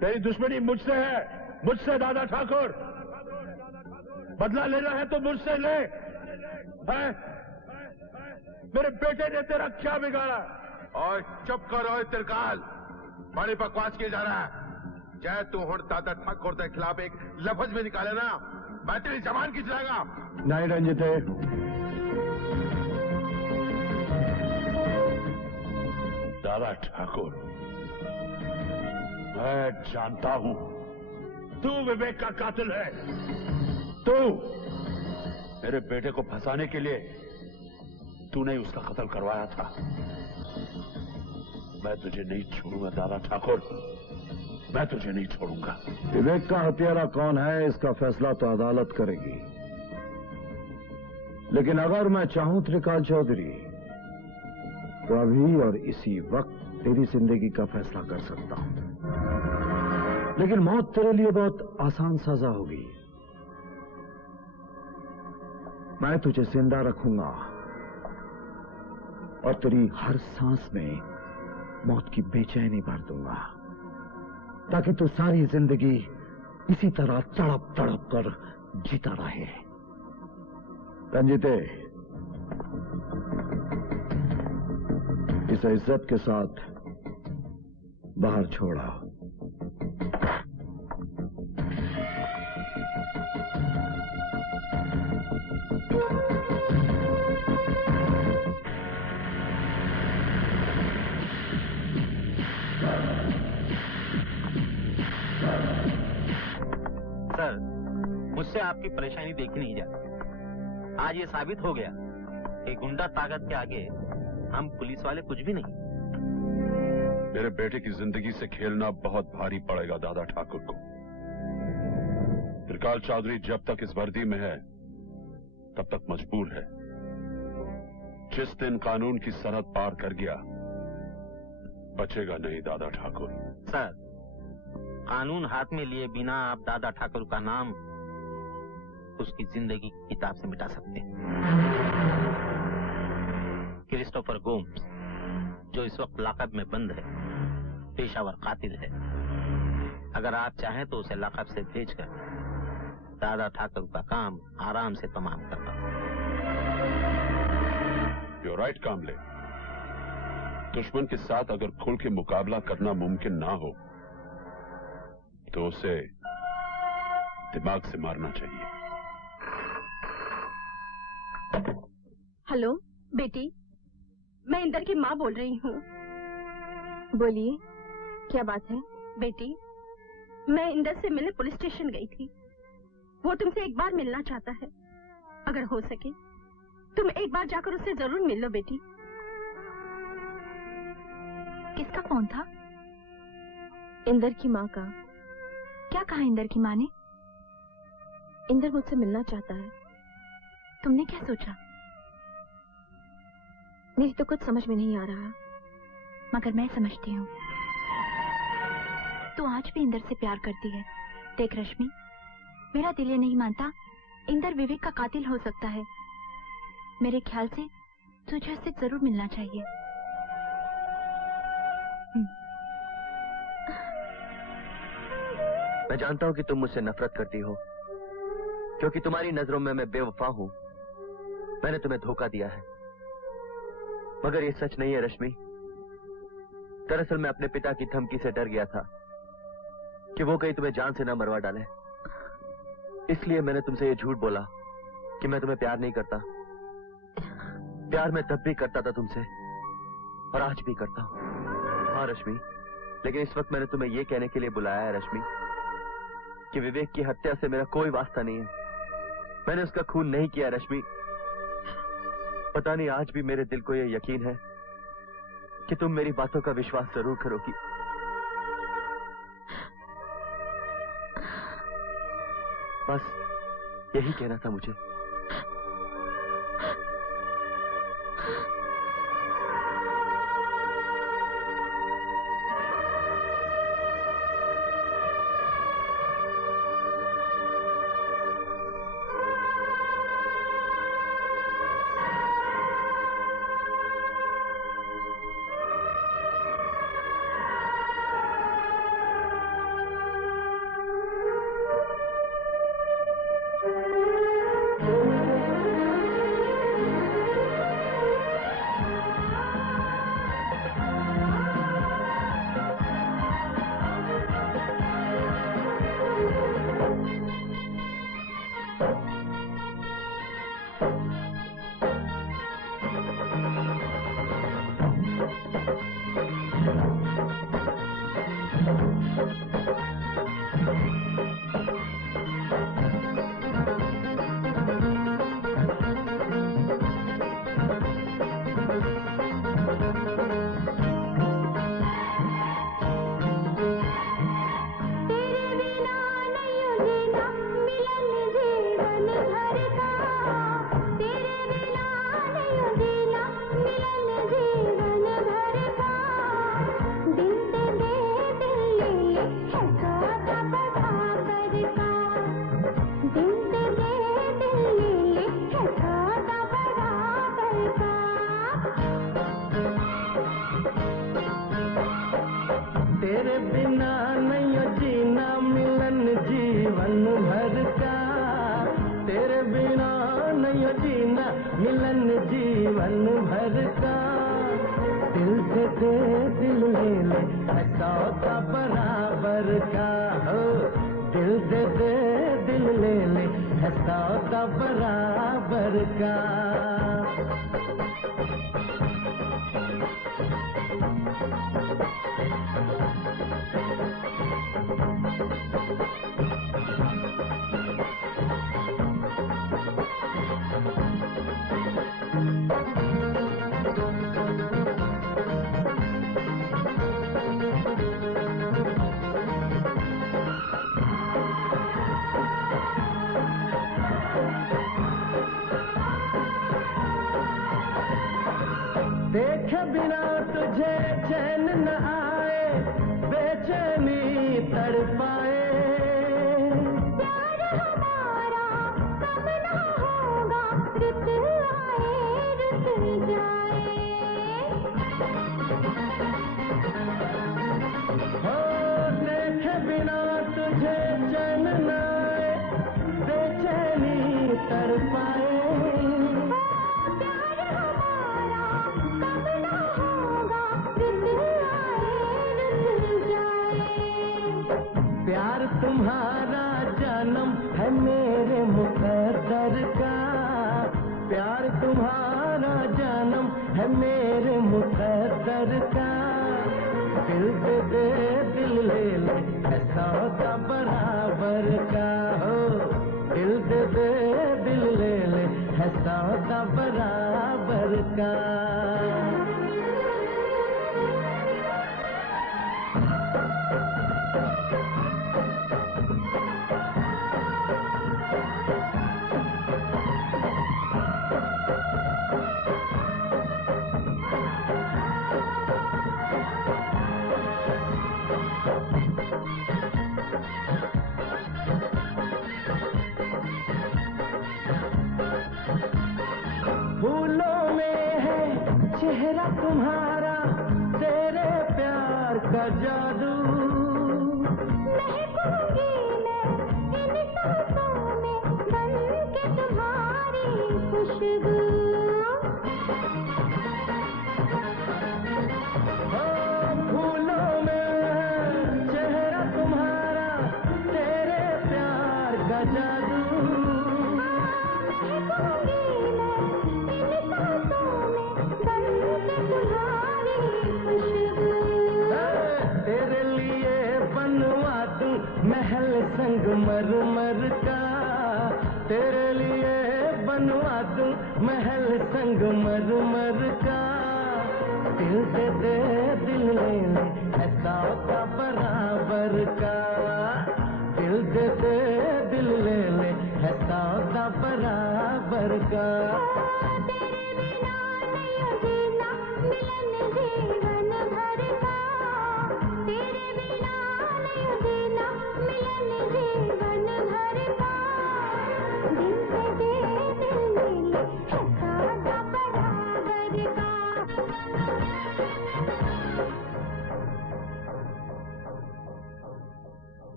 तेरी दुश्मनी मुझसे है, मुझसे दादा ठाकुर। बदला लेना है तो मुझसे ले। है? मेरे बेटे ने तेरा क्या बिगाड़ा? और चुप करो त्रिकाल, बड़ी बकवास किए जा रहा है। चाहे तू हुण दादा ठाकुर के खिलाफ एक लफ्ज भी निकाले ना, मैं तेरी जबान खींच लाऊंगा। नहीं रंजिते, दादा ठाकुर, मैं जानता हूं तू विवेक का कातिल है। तू मेरे बेटे को फंसाने के लिए तूने ही उसका कत्ल करवाया था। मैं तुझे नहीं छोड़ूंगा दादा ठाकुर, मैं तुझे नहीं छोड़ूंगा। विवेक का हत्यारा कौन है इसका फैसला तो अदालत करेगी, लेकिन अगर मैं चाहूं त्रिकाल चौधरी तो अभी और इसी वक्त तेरी जिंदगी का फैसला कर सकता हूं। लेकिन मौत तेरे लिए बहुत आसान सजा होगी। मैं तुझे जिंदा रखूंगा और तेरी हर सांस में मौत की बेचैनी भर दूंगा, ताकि तू सारी जिंदगी इसी तरह तड़प तड़प कर जीता रहे। रंजीते, इसे इज्जत के साथ बाहर छोड़ा। सर, मुझसे आपकी परेशानी देखी नहीं जाती। आज ये साबित हो गया कि गुंडा ताकत के आगे हम पुलिस वाले कुछ भी नहीं। मेरे बेटे की जिंदगी से खेलना बहुत भारी पड़ेगा दादा ठाकुर को। त्रिकाल चौधरी जब तक इस वर्दी में है तब तक मजबूर है। जिस दिन कानून की सरहद पार कर गया बचेगा नहीं दादा ठाकुर। सर, कानून हाथ में लिए बिना आप दादा ठाकुर का नाम उसकी जिंदगी की किताब से मिटा सकते हैं। क्रिस्टोफर गोम्स, जो इस वक्त लाकअप में बंद है, पेशावर कातिल है। अगर आप चाहें तो उसे लाकअप से भेजकर दादा ठाकुर का काम आराम से तमाम करवा। यू राइट कामले। दुश्मन के साथ अगर खुल के मुकाबला करना मुमकिन ना हो तो उसे दिमाग से मारना चाहिए। हेलो बेटी, मैं इंदर की माँ बोल रही हूँ। बोलिए, क्या बात है? बेटी, मैं इंदर से मिलने पुलिस स्टेशन गई थी। वो तुमसे एक बार मिलना चाहता है। अगर हो सके तुम एक बार जाकर उससे जरूर मिल लो बेटी। किसका फोन था? इंदर की माँ का। क्या कहा इंदर की माँ ने? इंदर मुझसे मिलना चाहता है। तुमने क्या सोचा? मेरी तो कुछ समझ में नहीं आ रहा, मगर मैं समझती हूँ। तू आज भी इंदर से प्यार करती है। देख रश्मि, मेरा दिल ये नहीं मानता इंदर विवेक का कातिल हो सकता है। मेरे ख्याल से तुझे उससे जरूर मिलना चाहिए। मैं जानता हूं कि तुम मुझसे नफरत करती हो, क्योंकि तुम्हारी नजरों में मैं बेवफा हूं। मैंने तुम्हें धोखा दिया है, मगर ये सच नहीं है रश्मि। दरअसल मैं अपने पिता की धमकी से डर गया था कि वो कहीं तुम्हें जान से ना मरवा डाले। इसलिए मैंने तुमसे ये झूठ बोला कि मैं तुम्हें प्यार नहीं करता। प्यार मैं तब भी करता था तुमसे, और आज भी करता हूं। हाँ रश्मि, लेकिन इस वक्त मैंने तुम्हें ये कहने के लिए बुलाया है रश्मि कि विवेक की हत्या से मेरा कोई वास्ता नहीं है। मैंने उसका खून नहीं किया रश्मि। पता नहीं आज भी मेरे दिल को यह यकीन है कि तुम मेरी बातों का विश्वास जरूर करोगी। बस यही कहना था मुझे। मिलन जीवन भर का। दिल दे दे दिल ले ले है सौदा बराबर का हो। दिल दे दे दिल ले ले है सौदा बराबर का। देखे बिना तुझे चैन न आए, बेचैनी तड़पाए। प्यार हमारा कम न होगा, रुत आए रुत जाए। हो देखे बिना तुझे चैन न आए, बेचैनी तड़पाए। प्यार तुम्हारा जन्म है मेरे मुकद्दर का। प्यार तुम्हारा जन्म है मेरे मुकद्दर का। दिल दे दे दिल ले ले है सौदा बराबर का हो। दिल दे दे दिल ले ले है सौदा बराबर का। फूलों में है चेहरा तुम्हारा, तेरे प्यार का जादू। महकूंगी मैं इन सांसों में, बन के तुम्हारी खुशबू। फूलों में है चेहरा तुम्हारा, तेरे प्यार का जादू। तेरे लिए बनवा दूं महल संगमरमर का। तेरे लिए बनवा दूं महल संगमरमर का। दिल दे दे दिल ले ले है सौदा बराबर का। दिल दे दे दिल ले ले है सौदा बराबर का।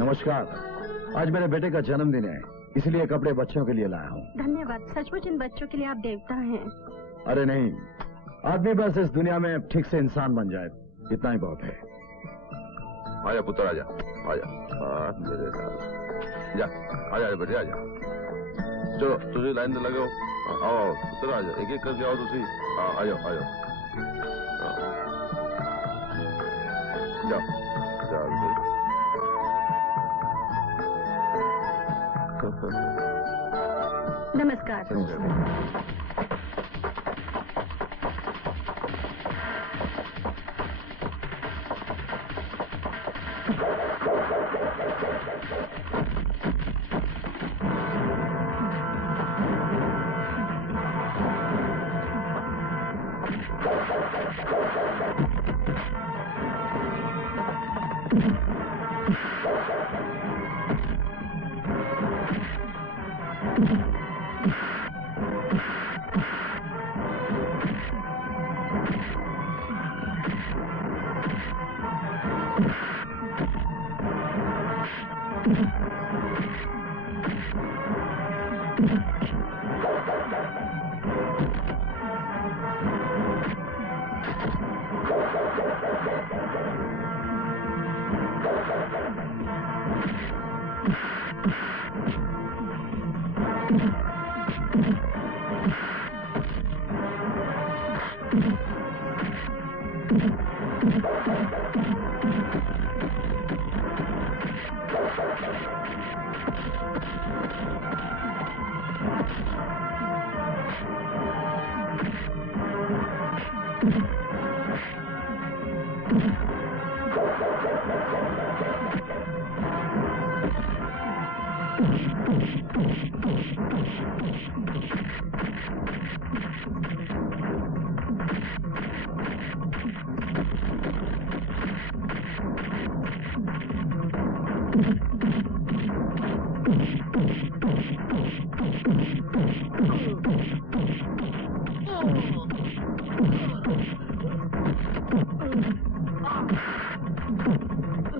नमस्कार। आज मेरे बेटे का जन्मदिन है, इसलिए कपड़े बच्चों के लिए लाया हूँ। धन्यवाद। सचमुच इन बच्चों के लिए आप देवता हैं। अरे नहीं, आदमी बस इस दुनिया में ठीक से इंसान बन जाए, इतना ही बहुत है। आजा पुत्र आजा, आजा मेरे साथ जा, आजा बेटे आजा। चलो तुझे लाइन में लगे हो, आओ पुत्र आजा, एक एक करके आओ तुसी। आ जाओ आ जाओ, जाओ जाओ। नमस्कार।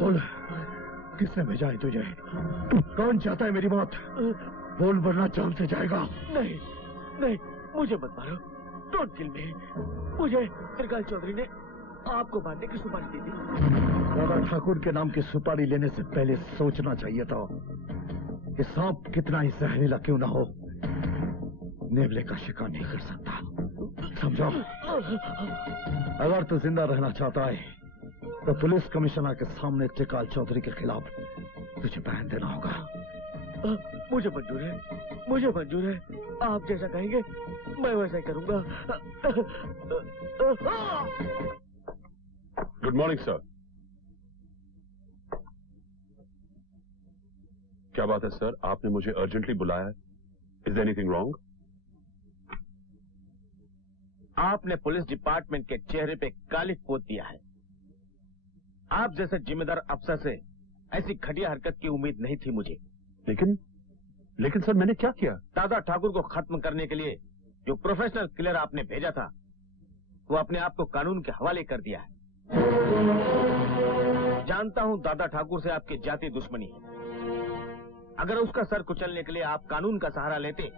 बोल, किसने भेजा है तुझे? कौन चाहता है मेरी मौत? बोल वरना जान से जाएगा। नहीं नहीं, मुझे मत मारो, डोंट किल मी। मुझे त्रिकाल चौधरी ने आपको मारने की सुपारी दी थी। दादा ठाकुर के नाम की सुपारी लेने से पहले सोचना चाहिए था कि सांप कितना ही जहरीला क्यों ना हो, नेवले का शिकार नहीं कर सकता। समझो, अगर तू जिंदा रहना चाहता है तो पुलिस कमिश्नर के सामने त्रिकाल चौधरी के खिलाफ तुझे बयान देना होगा। मुझे मंजूर है, मुझे मंजूर है। आप जैसा कहेंगे मैं वैसा ही करूंगा। Good morning sir. क्या बात है सर, आपने मुझे अर्जेंटली बुलाया है? Is anything wrong? आपने पुलिस डिपार्टमेंट के चेहरे पे कालिख पोत दिया है। आप जैसे जिम्मेदार अफसर से ऐसी घटिया हरकत की उम्मीद नहीं थी मुझे। लेकिन सर मैंने क्या किया? दादा ठाकुर को खत्म करने के लिए जो प्रोफेशनल किलर आपने भेजा था वो अपने आप को कानून के हवाले कर दिया है। जानता हूं दादा ठाकुर से आपकी जाति दुश्मनी है। अगर उसका सर कुचलने के लिए आप कानून का सहारा लेते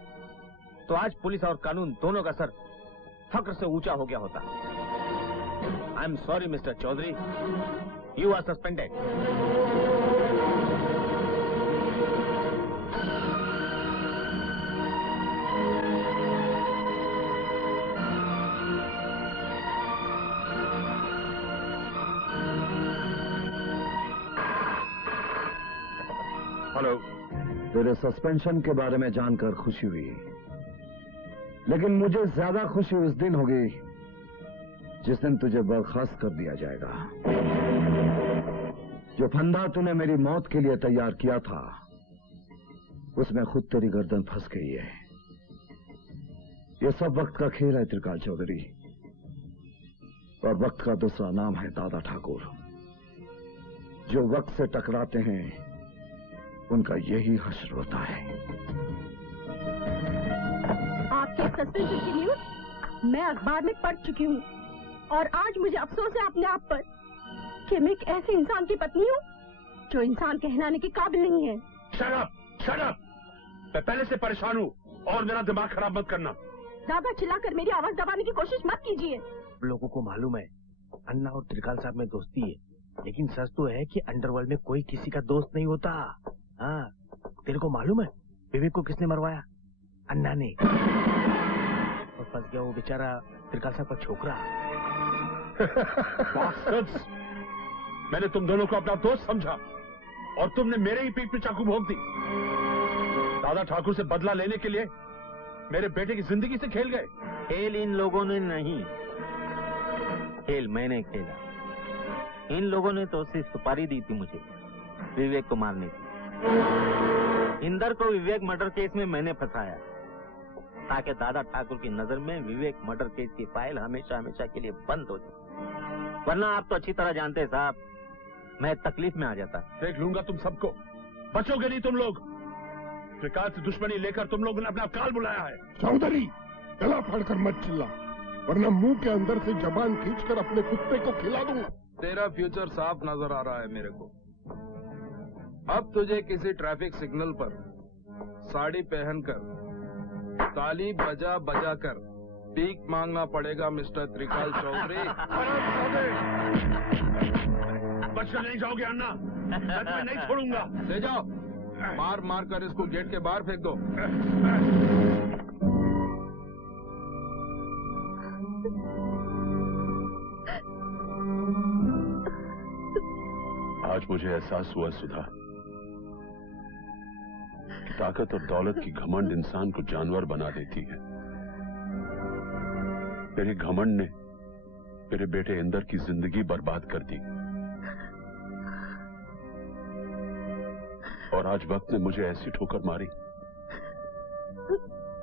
तो आज पुलिस और कानून दोनों का सर फक्र से ऊंचा हो गया होता। I am sorry mister Chaudhary, you are suspended. Hello. तेरे सस्पेंशन के बारे में जानकर खुशी हुई, लेकिन मुझे ज्यादा खुशी उस दिन होगी जिस दिन तुझे बर्खास्त कर दिया जाएगा। जो फंदा तूने मेरी मौत के लिए तैयार किया था उसमें खुद तेरी गर्दन फंस गई है। ये सब वक्त का खेल है त्रिकाल चौधरी, और वक्त का दूसरा नाम है दादा ठाकुर। जो वक्त से टकराते हैं उनका यही हश्र होता है। आपके सस्पेंशन की न्यूज मैं अखबार में पढ़ चुकी हूँ, और आज मुझे अफसोस है अपने आप पर कि मैं एक ऐसे इंसान की पत्नी हूँ जो इंसान कहलाने के काबिल नहीं है। Shut up, shut up! मैं पहले से परेशान हूँ और मेरा दिमाग खराब मत करना। ज्यादा चिल्लाकर मेरी आवाज दबाने की कोशिश मत कीजिए। लोगों को मालूम है अन्ना और त्रिकाल साहब में दोस्ती है, लेकिन सच तो है कि अंडरवर्ल्ड में कोई किसी का दोस्त नहीं होता। हाँ, तेरे को मालूम है विवेक को किसने मरवाया? अन्ना ने। और फंस गया वो बेचारा त्रिकाल साहब का छोकरा। मैंने तुम दोनों को अपना दोस्त समझा और तुमने मेरे ही पीठ पे चाकू भोंक दी। दादा ठाकुर से बदला लेने के लिए मेरे बेटे की जिंदगी से खेल गए। खेल इन लोगों ने नहीं, खेल मैंने खेला। इन लोगों ने तो सिर्फ सुपारी दी थी मुझे विवेक को मारने की। इंदर को विवेक मर्डर केस में मैंने फंसाया ताकि दादा ठाकुर की नजर में विवेक मर्डर केस की फाइल हमेशा हमेशा के लिए बंद हो जाए। वरना आप तो अच्छी तरह जानते हैं साहब, मैं तकलीफ में आ जाता। देख लूंगा तुम सबको, बचोगे नहीं तुम लोग। त्रिकाल से दुश्मनी लेकर तुम लोगों ने अपना काल बुलाया है। चौधरी, गला फाड़कर मत चिल्ला, वरना मुंह के अंदर से जबान खींचकर अपने कुत्ते को खिला दूंगा। तेरा फ्यूचर साफ नजर आ रहा है मेरे को। अब तुझे किसी ट्रैफिक सिग्नल पर साड़ी पहनकर ताली बजा बजा कर भीख मांगना पड़ेगा मिस्टर त्रिकाल चौधरी। बचकर नहीं जाओगे अन्ना, मैं तुम्हें नहीं छोड़ूंगा। ले जाओ, मार मार कर इसको गेट के बाहर फेंक दो। आज मुझे एहसास हुआ सुधा कि ताकत और दौलत की घमंड इंसान को जानवर बना देती है। मेरे घमंड ने मेरे बेटे इंदर की जिंदगी बर्बाद कर दी और आज वक्त ने मुझे ऐसी ठोकर मारी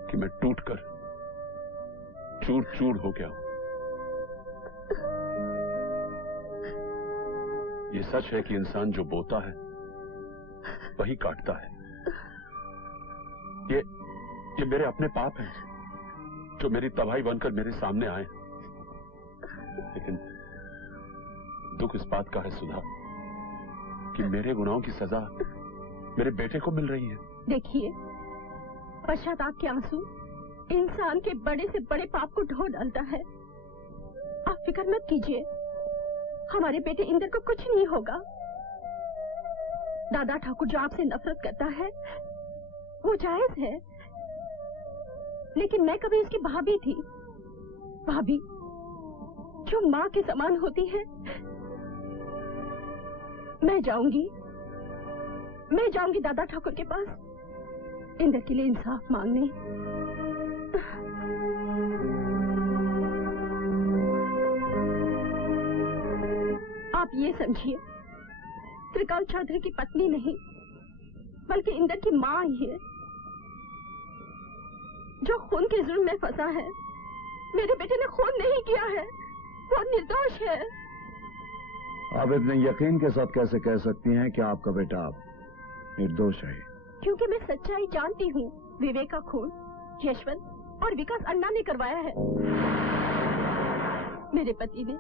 कि मैं टूटकर चूर चूर हो गया हूं। ये सच है कि इंसान जो बोता है वही काटता है। ये मेरे अपने पाप हैं जो मेरी तबाही बनकर मेरे सामने आए। लेकिन दुख इस बात का है सुधा कि मेरे गुनाहों की सजा मेरे बेटे को मिल रही है। देखिए, पश्चाताप के आंसू इंसान के बड़े से बड़े पाप को ढो डालता है। आप फिक्र मत कीजिए, हमारे बेटे इंदर को कुछ नहीं होगा। दादा ठाकुर जो आपसे नफरत करता है वो जायज है, लेकिन मैं कभी इसकी भाभी थी, भाभी जो माँ के समान होती है। मैं जाऊंगी दादा ठाकुर के पास इंदर के लिए इंसाफ मांगने। आप ये समझिए, त्रिकाल चौधरी की पत्नी नहीं बल्कि इंदर की माँ ही है जो खून के जुल्म में फंसा है। मेरे बेटे ने खून नहीं किया है, वो निर्दोष है। आप इतने यकीन के साथ कैसे कह सकती हैं कि आपका बेटा निर्दोष है? क्योंकि मैं सच्चाई जानती हूँ। विवेक का खून यशवंत और विकास अन्ना ने करवाया है। मेरे पति ने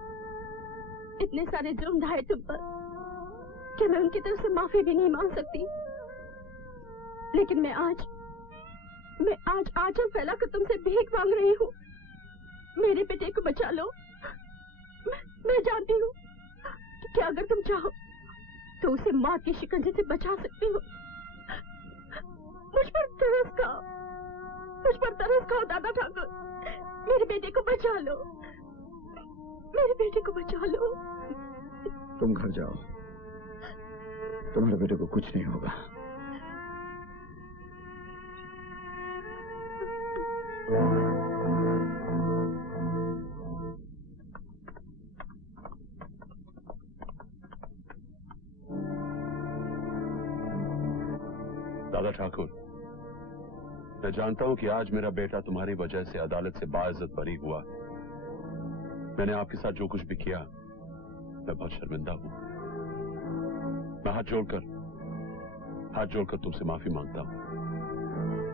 इतने सारे जुर्म ढाए तुम पर कि मैं उनकी तरफ से माफी भी नहीं मांग सकती। लेकिन मैं आज आंचल फैलाकर तुमसे भीख मांग रही हूँ। मेरे बेटे को बचा लो। मैं जानती हूँ कि अगर तुम चाहो तो उसे मौत के शिकंजे से बचा सकते हो। मुझ पर तरस खाओ दादा ठाकुर। मेरे बेटे को बचा लो, मेरे बेटे को बचा लो। तुम घर जाओ, तुम्हारे बेटे को कुछ नहीं होगा। दादा ठाकुर, मैं जानता हूं कि आज मेरा बेटा तुम्हारी वजह से अदालत से बाइज्जत बरी हुआ। मैंने आपके साथ जो कुछ भी किया मैं बहुत शर्मिंदा हूं। मैं हाथ जोड़कर तुमसे माफी मांगता हूं।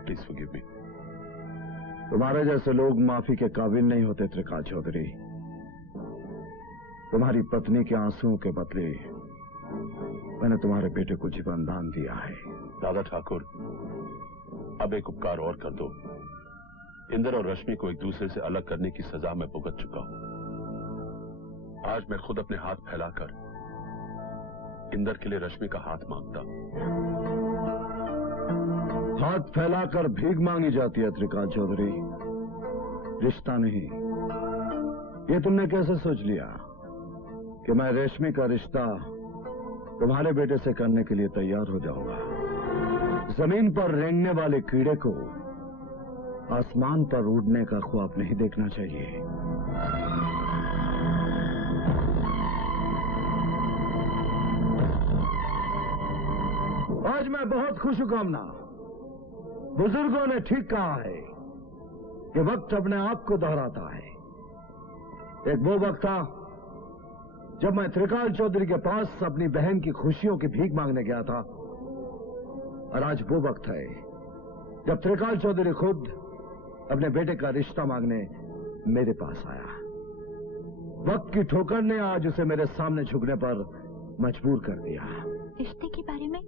Please forgive me. तुम्हारे जैसे लोग माफी के काबिल नहीं होते त्रिकाल चौधरी। तुम्हारी पत्नी के आंसुओं के बदले मैंने तुम्हारे बेटे को जीवन दान दिया है। दादा ठाकुर, अब एक उपकार और कर दो। इंदर और रश्मि को एक दूसरे से अलग करने की सजा मैं भुगत चुका हूं। आज मैं खुद अपने हाथ फैलाकर इंदर के लिए रश्मि का हाथ मांगता हूं। हाथ फैलाकर भीख मांगी जाती है त्रिकाल चौधरी, रिश्ता नहीं। ये तुमने कैसे सोच लिया कि मैं रेशमी का रिश्ता तुम्हारे बेटे से करने के लिए तैयार हो जाऊंगा? जमीन पर रेंगने वाले कीड़े को आसमान पर उड़ने का ख्वाब नहीं देखना चाहिए। आज मैं बहुत खुश हूं कामना। बुजुर्गों ने ठीक कहा है कि वक्त अपने आप को दोहराता है। एक वो वक्त था जब मैं त्रिकाल चौधरी के पास अपनी बहन की खुशियों की भीख मांगने गया था, और आज वो वक्त है जब त्रिकाल चौधरी खुद अपने बेटे का रिश्ता मांगने मेरे पास आया। वक्त की ठोकर ने आज उसे मेरे सामने झुकने पर मजबूर कर दिया। रिश्ते के बारे में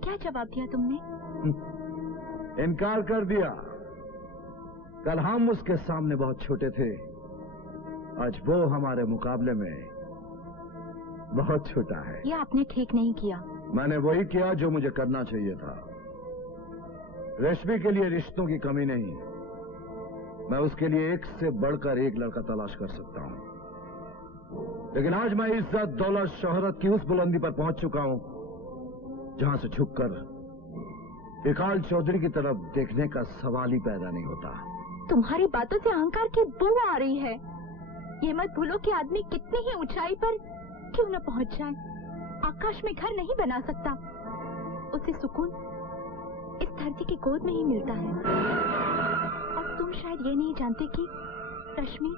क्या जवाब दिया तुमने? इनकार कर दिया। कल हम उसके सामने बहुत छोटे थे, आज वो हमारे मुकाबले में बहुत छोटा है। ये आपने ठीक नहीं किया। मैंने वही किया जो मुझे करना चाहिए था। रेशमी के लिए रिश्तों की कमी नहीं, मैं उसके लिए एक से बढ़कर एक लड़का तलाश कर सकता हूं। लेकिन आज मैं इज्जत, दौलत, शोहरत की उस बुलंदी पर पहुंच चुका हूं जहां से झुककर त्रिकाल चौधरी की तरफ देखने का सवाल ही पैदा नहीं होता। तुम्हारी बातों से अहंकार की बू आ रही है। ये मत भूलो कि आदमी कितनी ही ऊंचाई पर क्यों न पहुंच जाए, आकाश में घर नहीं बना सकता। उसे सुकून इस धरती की गोद में ही मिलता है। और तुम शायद ये नहीं जानते कि रश्मि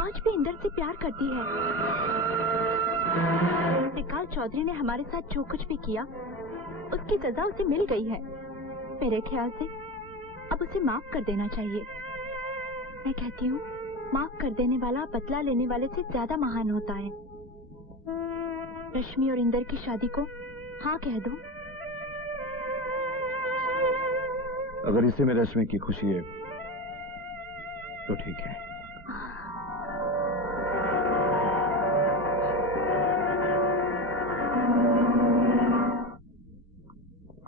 आज भी इंदर से प्यार करती है। त्रिकाल चौधरी ने हमारे साथ जो कुछ भी किया उसकी सजा उसे मिल गई है। मेरे ख्याल से अब उसे माफ कर देना चाहिए। मैं कहती हूँ माफ कर देने वाला बदला लेने वाले से ज्यादा महान होता है। रश्मि और इंदर की शादी को हाँ कह दो। अगर इसी में रश्मि की खुशी है तो ठीक है।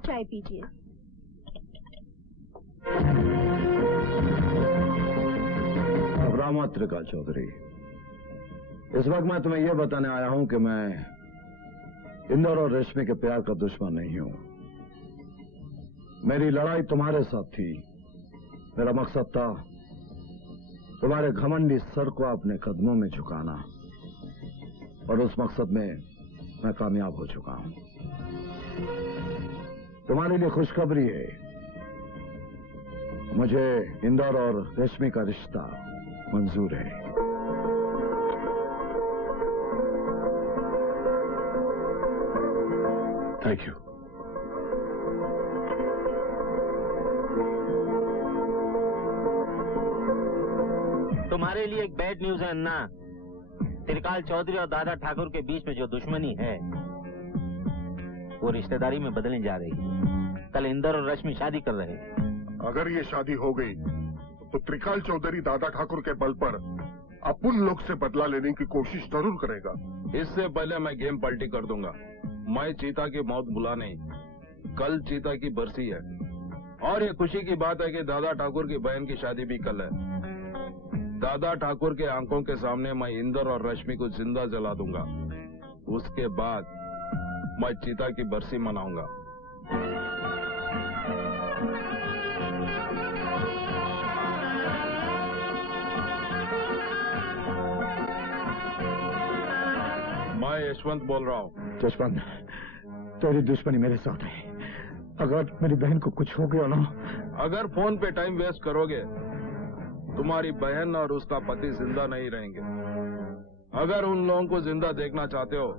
चाय पीजिए। घबराओ मत त्रिकाल चौधरी, इस वक्त मैं तुम्हें यह बताने आया हूं कि मैं इंदर और रेशमी के प्यार का दुश्मन नहीं हूं। मेरी लड़ाई तुम्हारे साथ थी। मेरा मकसद था तुम्हारे घमंडी सर को अपने कदमों में झुकाना, और उस मकसद में मैं कामयाब हो चुका हूं। तुम्हारे लिए खुशखबरी है, मुझे इंदर और रेशमी का रिश्ता मंजूर है। Thank you. तुम्हारे लिए एक बैड न्यूज है अन्ना। त्रिकाल चौधरी और दादा ठाकुर के बीच में जो दुश्मनी है वो रिश्तेदारी में बदलने जा रही है। कल इंदर और रश्मि शादी कर रहे हैं। अगर ये शादी हो गई तो त्रिकाल चौधरी दादा ठाकुर के बल पर अपन लोग से बदला लेने की कोशिश जरूर करेगा। इससे पहले मैं गेम पलटी कर दूंगा। मैं चीता की मौत बुला नहीं। कल चीता की बरसी है और ये खुशी की बात है कि दादा ठाकुर की बहन की शादी भी कल है। दादा ठाकुर के आंखों के सामने मैं इंदर और रश्मि को जिंदा जला दूंगा। उसके बाद मैं चीता की बरसी मनाऊंगा। मैं यशवंत बोल रहा हूँ। यशवंत, तेरी दुश्मनी मेरे साथ है। अगर मेरी बहन को कुछ हो गया ना। अगर फोन पे टाइम वेस्ट करोगे तुम्हारी बहन और उसका पति जिंदा नहीं रहेंगे। अगर उन लोगों को जिंदा देखना चाहते हो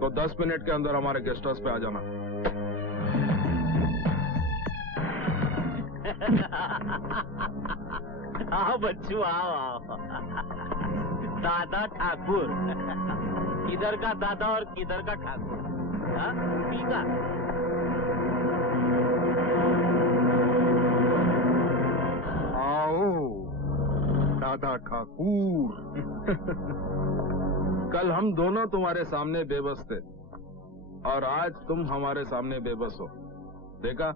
तो 10 मिनट के अंदर हमारे गेस्ट हाउस पे आ जाना। आओ बच्चू आओ आओ। दादा ठाकुर, किधर का दादा और किधर का ठाकुर? हाँ? ठीक है। आओ दादा ठाकुर। कल हम दोनों तुम्हारे सामने बेबस थे और आज तुम हमारे सामने बेबस हो। देखा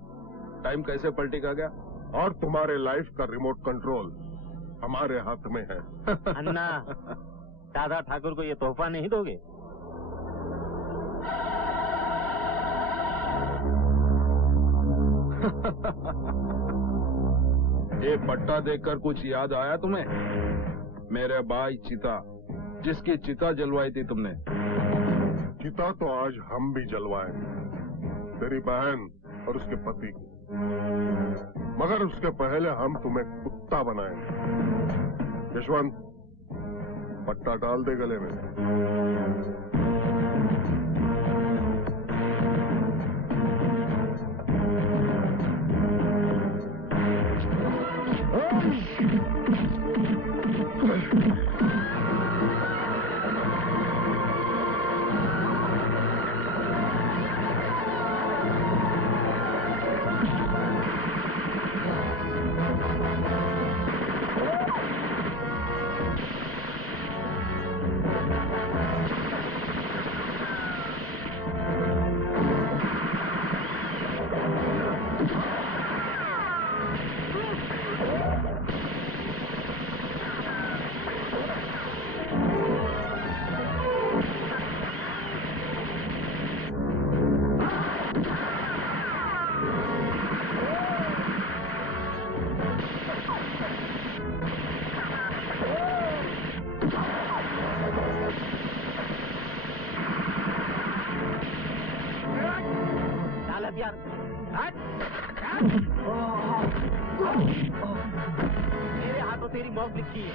टाइम कैसे पलटी का गया। और तुम्हारे लाइफ का रिमोट कंट्रोल हमारे हाथ में है। अन्ना, दादा ठाकुर को ये तोहफा नहीं दोगे? ये पट्टा देखकर कुछ याद आया तुम्हें? मेरे भाई चिता, जिसकी चिता जलवाई थी तुमने। चिता तो आज हम भी जलवाए, तेरी बहन और उसके पति की। मगर उसके पहले हम तुम्हें कुत्ता बनाएंगे। यशवंत, पट्टा डाल दे गले में। हथियार। मेरे हाथों तेरी मौत लिखी है।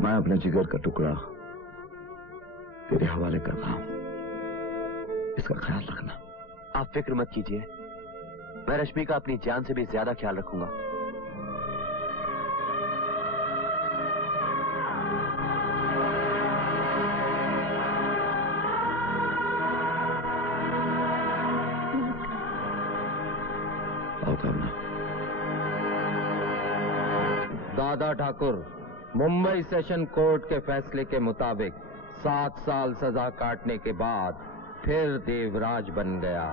मैं अपने जिगर का टुकड़ा तेरे हवाले कर रहा हूं, इसका ख्याल रखना। आप फिक्र मत कीजिए, मैं रश्मि का अपनी जान से भी ज्यादा ख्याल रखूंगा। दादा ठाकुर, मुंबई सेशन कोर्ट के फैसले के मुताबिक 7 साल सजा काटने के बाद फिर देवराज बन गया।